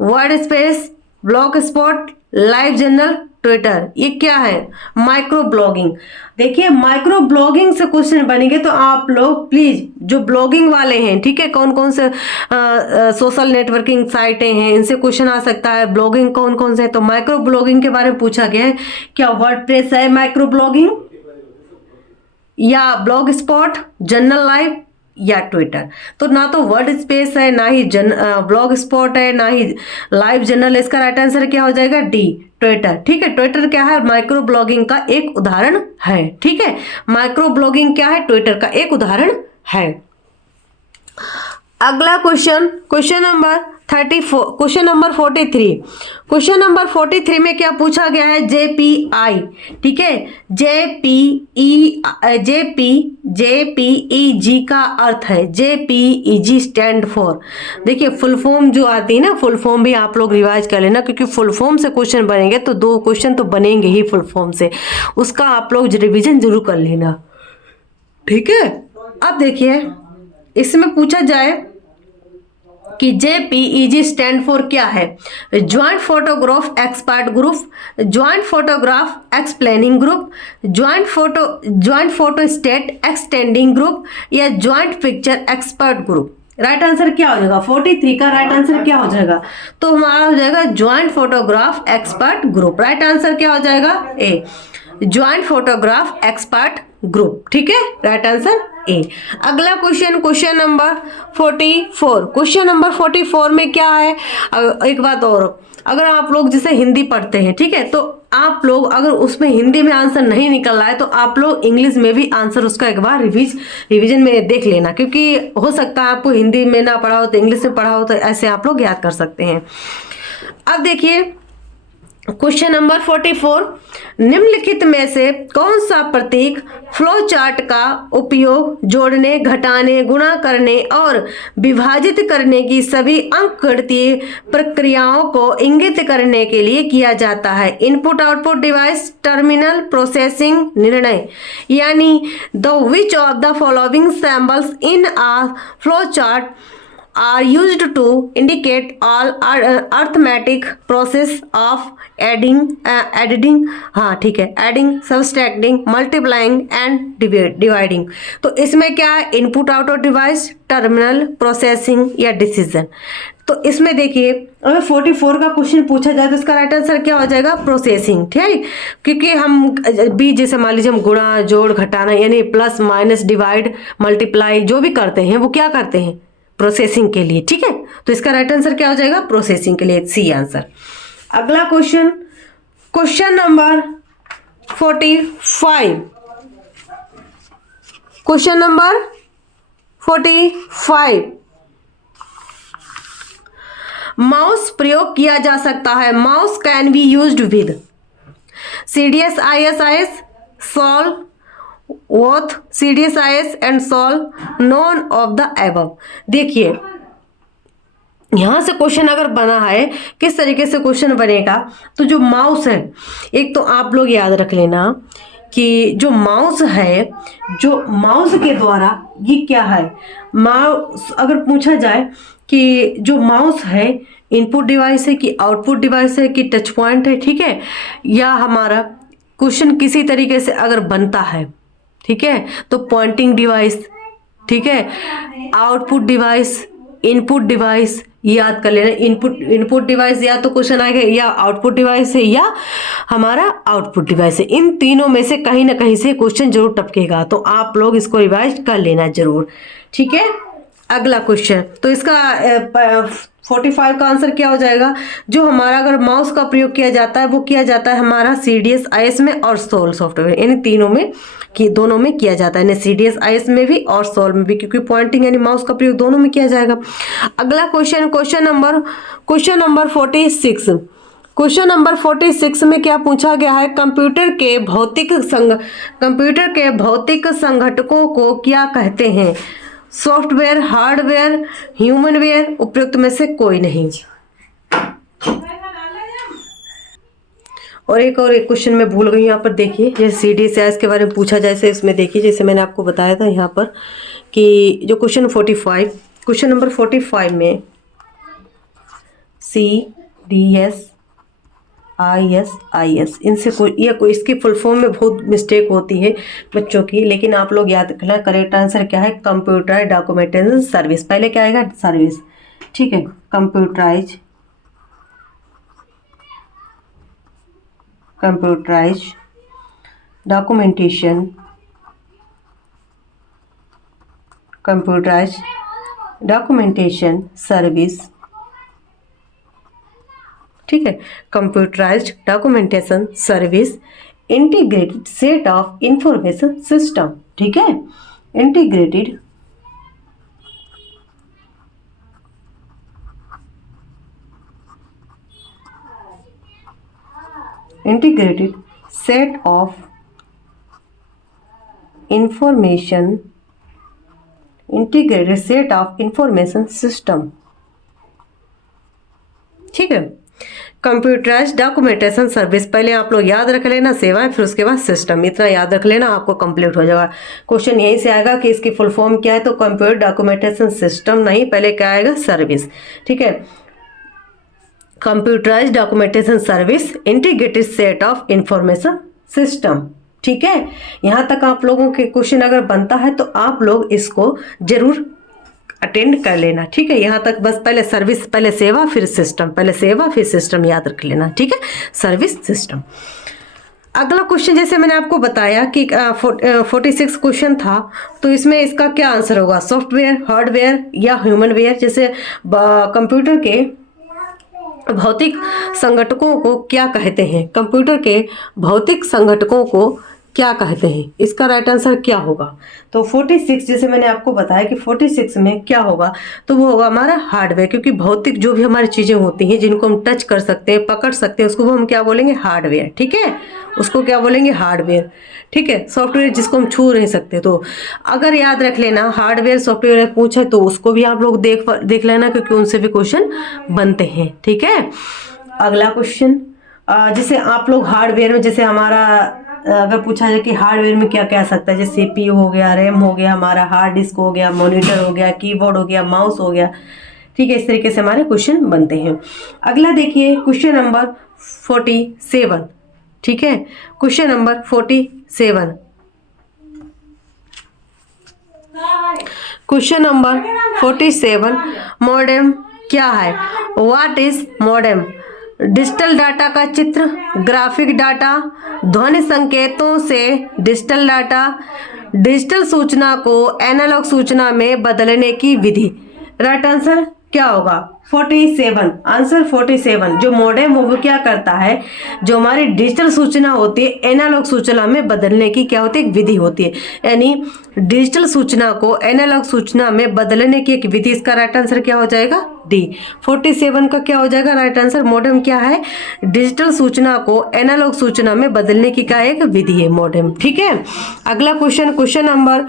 WordPress, blog spot, live journal, Twitter. ये क्या है? Micro blogging. देखिए माइक्रो ब्लॉगिंग से क्वेश्चन बनेंगे तो आप लोग प्लीज जो ब्लॉगिंग वाले हैं, ठीक है, कौन कौन से सोशल नेटवर्किंग साइटें हैं इनसे क्वेश्चन आ सकता है। ब्लॉगिंग कौन कौन से है? तो माइक्रो ब्लॉगिंग के बारे में पूछा गया है। क्या वर्डप्रेस है माइक्रो ब्लॉगिंग? या ब्लॉग स्पॉट, जनरल लाइव या ट्विटर। तो ना तो वर्ड स्पेस है, ना ही ब्लॉग स्पॉट है, ना ही लाइव जर्नल। इसका राइट आंसर क्या हो जाएगा? D, Twitter. ठीक है, ट्विटर क्या है? माइक्रो ब्लॉगिंग का एक उदाहरण है। ठीक है, माइक्रो ब्लॉगिंग क्या है? ट्विटर का एक उदाहरण है। अगला question, question number 34, question number 43। Question number 43 में क्या पूछा गया है? जेपीआई। ठीक है, जेपीईजी का अर्थ है, जेपीईजी स्टैंड फॉर। देखिए फुल फॉर्म जो आती है ना, फुल फॉर्म भी आप लोग रिवाइज कर लेना, क्योंकि फुल फॉर्म से क्वेश्चन बनेंगे तो 2 क्वेश्चन तो बनेंगे ही फुल फॉर्म से, उसका आप लोग रिविजन जरूर कर लेना। ठीक है, अब देखिए इसमें पूछा जाए कि जेपीईजी स्टैंड फॉर क्या है? Joint photograph expert group, joint photograph explaining group, joint photo state extending group या joint picture expert group. Right answer क्या हो जाएगा? 43 का राइट आंसर क्या हो जाएगा? तो हमारा हो जाएगा joint photograph expert group. Right answer क्या हो जाएगा? ए, ज्वाइंट फोटोग्राफ एक्सपर्ट ग्रुप। ठीक है, राइट आंसर ए। अगला question, question number 44। Question number 44 में क्या है? एक बात और, अगर आप लोग जैसे हिंदी पढ़ते हैं, ठीक है, तो आप लोग अगर उसमें हिंदी में आंसर नहीं निकल रहा है तो आप लोग इंग्लिश में भी आंसर उसका एक बार रिवीजन में देख लेना, क्योंकि हो सकता है आपको हिंदी में ना पढ़ा हो तो इंग्लिश में पढ़ा हो, तो ऐसे आप लोग याद कर सकते हैं। अब देखिए क्वेश्चन नंबर 44, निम्नलिखित में से कौन सा प्रतीक फ्लो चार्ट का उपयोग जोड़ने, घटाने, गुणा करने और विभाजित करने की सभी अंकगणितीय प्रक्रियाओं को इंगित करने के लिए किया जाता है? Input output device, terminal, processing, निर्णय। यानी the which of the following symbols in a flow chart are used to indicate all arithmetic process of adding, हाँ ठीक है, adding, subtracting, multiplying and dividing। तो इसमें क्या है? Input output device, terminal, processing या डिसीजन। तो इसमें देखिए अगर 44 का क्वेश्चन पूछा जाए तो इसका राइट आंसर क्या हो जाएगा? प्रोसेसिंग। ठीक है, क्योंकि हम भी जैसे मान लीजिए हम गुणा, जोड़, घटाना यानी प्लस माइनस, डिवाइड, मल्टीप्लाई जो भी करते हैं वो क्या करते हैं? प्रोसेसिंग के लिए। ठीक है, तो इसका राइट आंसर क्या हो जाएगा? प्रोसेसिंग के लिए, सी आंसर। अगला question, question number 45। Question number 45, mouse प्रयोग किया जा सकता है। Mouse can be used with CDS, ISIS, solve, Both CDSIS and solve, none of the above। देखिए यहां से क्वेश्चन अगर बना है, किस तरीके से क्वेश्चन बनेगा, तो जो माउस है, एक तो आप लोग याद रख लेना कि जो माउस है, जो माउस के द्वारा ये क्या है? माउस अगर पूछा जाए कि जो माउस है इनपुट डिवाइस है कि आउटपुट डिवाइस है कि टच पॉइंट है, ठीक है, या हमारा क्वेश्चन किसी तरीके से अगर बनता है, ठीक है, तो पॉइंटिंग डिवाइस, ठीक है, आउटपुट डिवाइस, इनपुट डिवाइस, याद कर लेना। इनपुट डिवाइस या तो क्वेश्चन आएगा या आउटपुट डिवाइस है या हमारा आउटपुट डिवाइस है, इन तीनों में से कहीं ना कहीं से क्वेश्चन जरूर टपकेगा, तो आप लोग इसको रिवाइज कर लेना जरूर। ठीक है, अगला क्वेश्चन, तो इसका 45 का आंसर क्या हो जाएगा? जो हमारा अगर माउस का प्रयोग किया जाता है वो किया जाता है हमारा CDSIS में और सोल सॉफ्टवेयर, यानी तीनों में कि दोनों में किया जाता है, CDSIS में भी और सोल में भी, क्योंकि पॉइंटिंग यानी माउस का प्रयोग दोनों में किया जाएगा। अगला question, question number 46। Question number 46 में क्या पूछा गया है? कंप्यूटर के भौतिक संघटकों को क्या कहते हैं? सॉफ्टवेयर, हार्डवेयर, ह्यूमनवेयर, उपयुक्त में से कोई नहीं। और एक क्वेश्चन मैं भूल गई यहाँ पर, देखिए जैसे CDSIS के बारे में पूछा जैसे इसमें देखिए, जैसे मैंने आपको बताया था यहाँ पर कि जो क्वेश्चन 45, क्वेश्चन नंबर 45 में CDSIS इनसे कोई इसकी फुल फॉर्म में बहुत मिस्टेक होती है बच्चों की, लेकिन आप लोग याद रखना करेक्ट आंसर क्या है? Computer documentation service. पहले क्या आएगा? सर्विस। ठीक है, computerise documentation computerised documentation service, ठीक है, computerised documentation service, integrated set of information system, ठीक है, integrated set of information, integrated set of information system, ठीक है। कंप्यूटराइज्ड डॉक्यूमेंटेशन सर्विस, पहले आप लोग याद रख लेना सेवाएं, फिर उसके बाद सिस्टम, इतना याद रख लेना, आपको कंप्लीट हो जाएगा। क्वेश्चन यहीं से आएगा कि इसकी फुल फॉर्म क्या है, तो कंप्यूटर डॉक्यूमेंटेशन सिस्टम नहीं, पहले क्या आएगा, सर्विस, ठीक है। Computerised documentation service, integrated set of information system, ठीक है। यहाँ तक आप लोगों के क्वेश्चन अगर बनता है तो आप लोग इसको जरूर अटेंड कर लेना, ठीक है। यहाँ तक बस पहले सर्विस, पहले सेवा फिर सिस्टम, पहले सेवा फिर सिस्टम याद रख लेना, ठीक है, सर्विस सिस्टम। अगला क्वेश्चन जैसे मैंने आपको बताया कि 46 क्वेश्चन था, तो इसमें इसका क्या आंसर होगा, सॉफ्टवेयर, हार्डवेयर या ह्यूमनवेयर। जैसे कंप्यूटर के भौतिक संगठकों को क्या कहते हैं, कंप्यूटर के भौतिक संगठकों को क्या कहते हैं, इसका राइट आंसर क्या होगा। तो 46 जैसे मैंने आपको बताया कि 46 में क्या होगा, तो वो होगा हमारा हार्डवेयर, क्योंकि भौतिक जो भी हमारी चीज़ें होती हैं जिनको हम टच कर सकते हैं, पकड़ सकते हैं, उसको हम क्या बोलेंगे, हार्डवेयर, ठीक है, उसको क्या बोलेंगे, हार्डवेयर, ठीक है। सॉफ्टवेयर जिसको हम छू नहीं सकते, तो अगर याद रख लेना हार्डवेयर सॉफ्टवेयर पूछे तो उसको भी आप लोग देख लेना, क्योंकि उनसे भी क्वेश्चन बनते हैं, ठीक है। अगला क्वेश्चन जैसे आप लोग हार्डवेयर में, जैसे हमारा अगर पूछा जाए कि हार्डवेयर में क्या क्या आ सकता है, जैसे सीपीयू हो गया, रैम हो गया, हमारा हार्ड डिस्क हो गया, मॉनिटर हो गया, कीबोर्ड हो गया, माउस हो गया, ठीक है। इस तरीके से हमारे क्वेश्चन बनते हैं। अगला देखिए क्वेश्चन नंबर 47, ठीक है, question number 47, question number 47, modem क्या है, what is modem. Digital data का चित्र, ग्राफिक डाटा, ध्वनि संकेतों से डिजिटल डाटा, डिजिटल सूचना को एनालॉग सूचना में बदलने की विधि। राइट आंसर क्या होगा, 47, आंसर 47। जो मॉडेम वो क्या करता है, जो हमारी डिजिटल सूचना होती है एनालॉग सूचना में बदलने की क्या होती है, एक विधि होती है, यानी डिजिटल सूचना को एनालॉग सूचना में बदलने की एक विधि। इसका राइट आंसर क्या हो जाएगा, डी। 47 का क्या हो जाएगा राइट आंसर, मॉडेम क्या है, डिजिटल सूचना को एनालॉग सूचना में बदलने की क्या एक विधि है, मॉडेम, ठीक है। अगला question, question number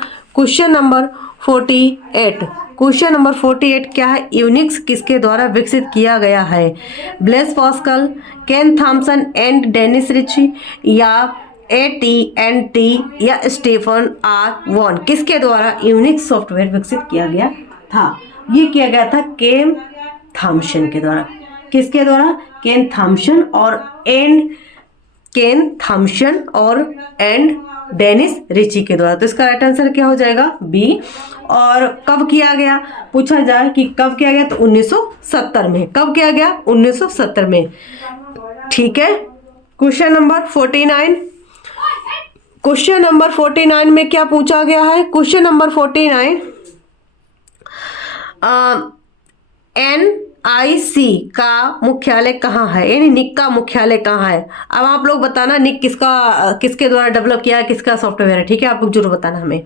48, question number 48 क्या है, यूनिक्स किसके द्वारा विकसित किया गया है, Blaise Pascal, Ken Thompson and Dennis Ritchie, या AT&T या स्टीफन आर वॉन। किसके द्वारा यूनिक्स सॉफ्टवेयर विकसित किया गया था, ये किया गया था केन थॉमसन के द्वारा। किसके द्वारा, केन थॉमसन और एंड डेनिस रिची के द्वारा। तो इसका राइट आंसर क्या हो जाएगा, बी। और कब किया गया, पूछा जाए कि कब किया गया, तो 1970 में। कब किया गया, 1970 में, ठीक है। क्वेश्चन नंबर 49, क्वेश्चन नंबर 49 में क्या पूछा गया है, क्वेश्चन नंबर 49, NIC का मुख्यालय कहाँ है, यानी निक का मुख्यालय कहाँ है। अब आप लोग बताना निक किसके द्वारा डेवलप किया है, किसका सॉफ्टवेयर है, ठीक है, आप लोग जरूर बताना हमें।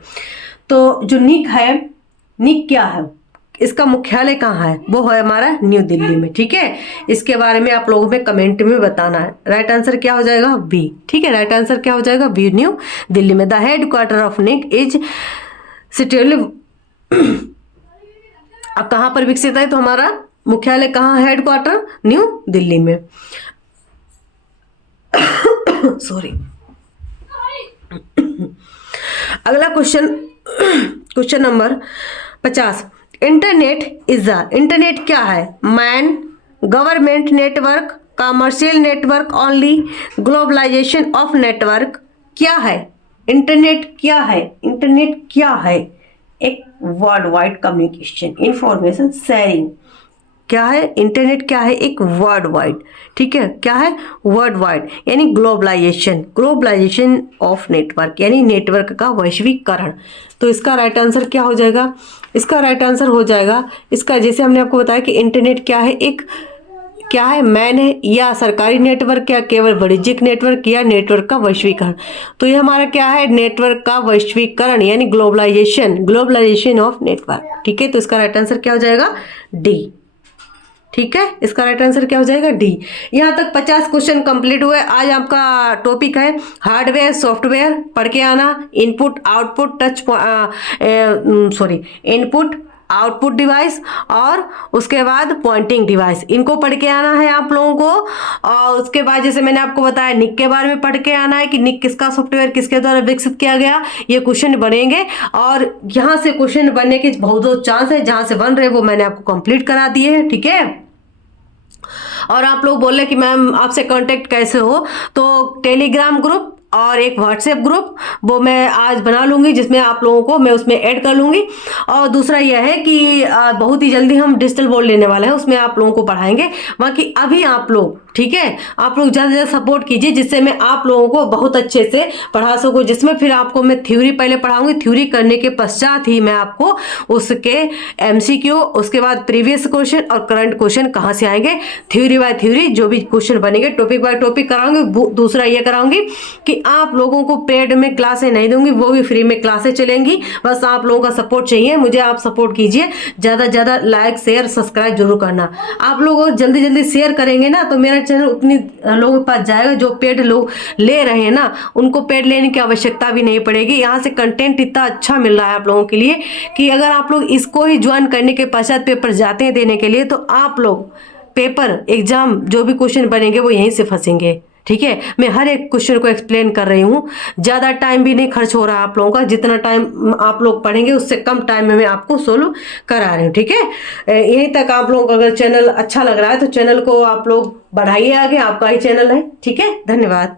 तो जो निक है, निक क्या है, इसका मुख्यालय कहाँ है, वो है हमारा न्यू दिल्ली में, ठीक है। इसके बारे में आप लोगों में कमेंट में बताना है। राइट आंसर क्या हो जाएगा, बी, ठीक है, राइट आंसर क्या हो जाएगा, बी, न्यू दिल्ली में। द हेड क्वार्टर ऑफ निक इज सिटिल। अब कहाँ पर विकसित है, तो हमारा मुख्यालय कहाँ, हेड क्वार्टर न्यू दिल्ली में। सॉरी। अगला क्वेश्चन, क्वेश्चन नंबर 50, इंटरनेट क्या है, MAN, government network, commercial network only, globalisation of network. क्या है इंटरनेट, क्या है इंटरनेट, क्या है, एक world wide communication, information sharing, क्या है इंटरनेट, क्या है एक वर्ल्ड वाइड, ठीक है, क्या है वर्ल्ड वाइड यानी ग्लोबलाइजेशन ऑफ नेटवर्क यानी नेटवर्क का वैश्वीकरण। तो इसका राइट आंसर क्या हो जाएगा, इसका राइट आंसर हो जाएगा इसका, जैसे हमने आपको बताया कि इंटरनेट क्या है, एक क्या है मैन है या सरकारी नेटवर्क या केवल वाणिज्यिक नेटवर्क या नेटवर्क का वैश्वीकरण। तो ये हमारा क्या है नेटवर्क का वैश्वीकरण यानी ग्लोबलाइजेशन ऑफ नेटवर्क, ठीक है। तो इसका राइट आंसर क्या हो जाएगा डी, ठीक है, इसका राइट आंसर क्या हो जाएगा डी। यहाँ तक 50 क्वेश्चन कंप्लीट हुए। आज आपका टॉपिक है हार्डवेयर सॉफ्टवेयर, पढ़ के आना, input output input output device और उसके बाद पॉइंटिंग डिवाइस, इनको पढ़ के आना है आप लोगों को। और उसके बाद जैसे मैंने आपको बताया निक के बारे में पढ़ के आना है कि निक किसका सॉफ्टवेयर किसके द्वारा विकसित किया गया, ये क्वेश्चन बनेंगे और यहाँ से क्वेश्चन बनने के बहुत चांस है, जहां से बन रहे वो मैंने आपको कंप्लीट करा दिए हैं, ठीक है। और आप लोग बोल रहे कि मैम आपसे कांटेक्ट कैसे हो, तो टेलीग्राम ग्रुप और एक व्हाट्सएप ग्रुप वो मैं आज बना लूंगी, जिसमें आप लोगों को मैं उसमें ऐड कर लूंगी। और दूसरा यह है कि बहुत ही जल्दी हम डिजिटल बोर्ड लेने वाले हैं, उसमें आप लोगों को पढ़ाएंगे। बाकी अभी आप लोग, ठीक है, आप लोग ज़्यादा से ज़्यादा सपोर्ट कीजिए, जिससे मैं आप लोगों को बहुत अच्छे से पढ़ा सकूँ, जिसमें फिर आपको मैं थ्योरी पहले पढ़ाऊंगी, थ्योरी करने के पश्चात ही मैं आपको उसके MCQ, उसके बाद प्रीवियस क्वेश्चन और करंट क्वेश्चन कहाँ से आएंगे, थ्योरी बाय थ्योरी जो भी क्वेश्चन बनेंगे टॉपिक बाय टॉपिक कराऊंगी। दूसरा ये कराऊंगी कि आप लोगों को पेड में क्लासें नहीं दूंगी, वो भी फ्री में क्लासें चलेंगी। बस आप लोगों का सपोर्ट चाहिए मुझे, आप सपोर्ट कीजिए, ज़्यादा से ज़्यादा लाइक शेयर सब्सक्राइब जरूर करना। आप लोग जल्दी जल्दी शेयर करेंगे ना तो मेरा चैनल उतनी लोगों के पास जाएगा, जो पेड लोग ले रहे हैं ना उनको पेड लेने की आवश्यकता भी नहीं पड़ेगी। यहाँ से कंटेंट इतना अच्छा मिल रहा है आप लोगों के लिए कि अगर आप लोग इसको ही ज्वाइन करने के पश्चात पेपर जाते हैं देने के लिए, तो आप लोग पेपर एग्जाम जो भी क्वेश्चन बनेंगे वो यहीं से फंसेंगे, ठीक है। मैं हर एक क्वेश्चन को एक्सप्लेन कर रही हूँ, ज़्यादा टाइम भी नहीं खर्च हो रहा आप लोगों का, जितना टाइम आप लोग पढ़ेंगे उससे कम टाइम में मैं आपको सोल्व करा रही हूँ, ठीक है। यहीं तक आप लोगों को अगर चैनल अच्छा लग रहा है तो चैनल को आप लोग बढ़ाइए आगे, आपका ही चैनल है, ठीक है। धन्यवाद।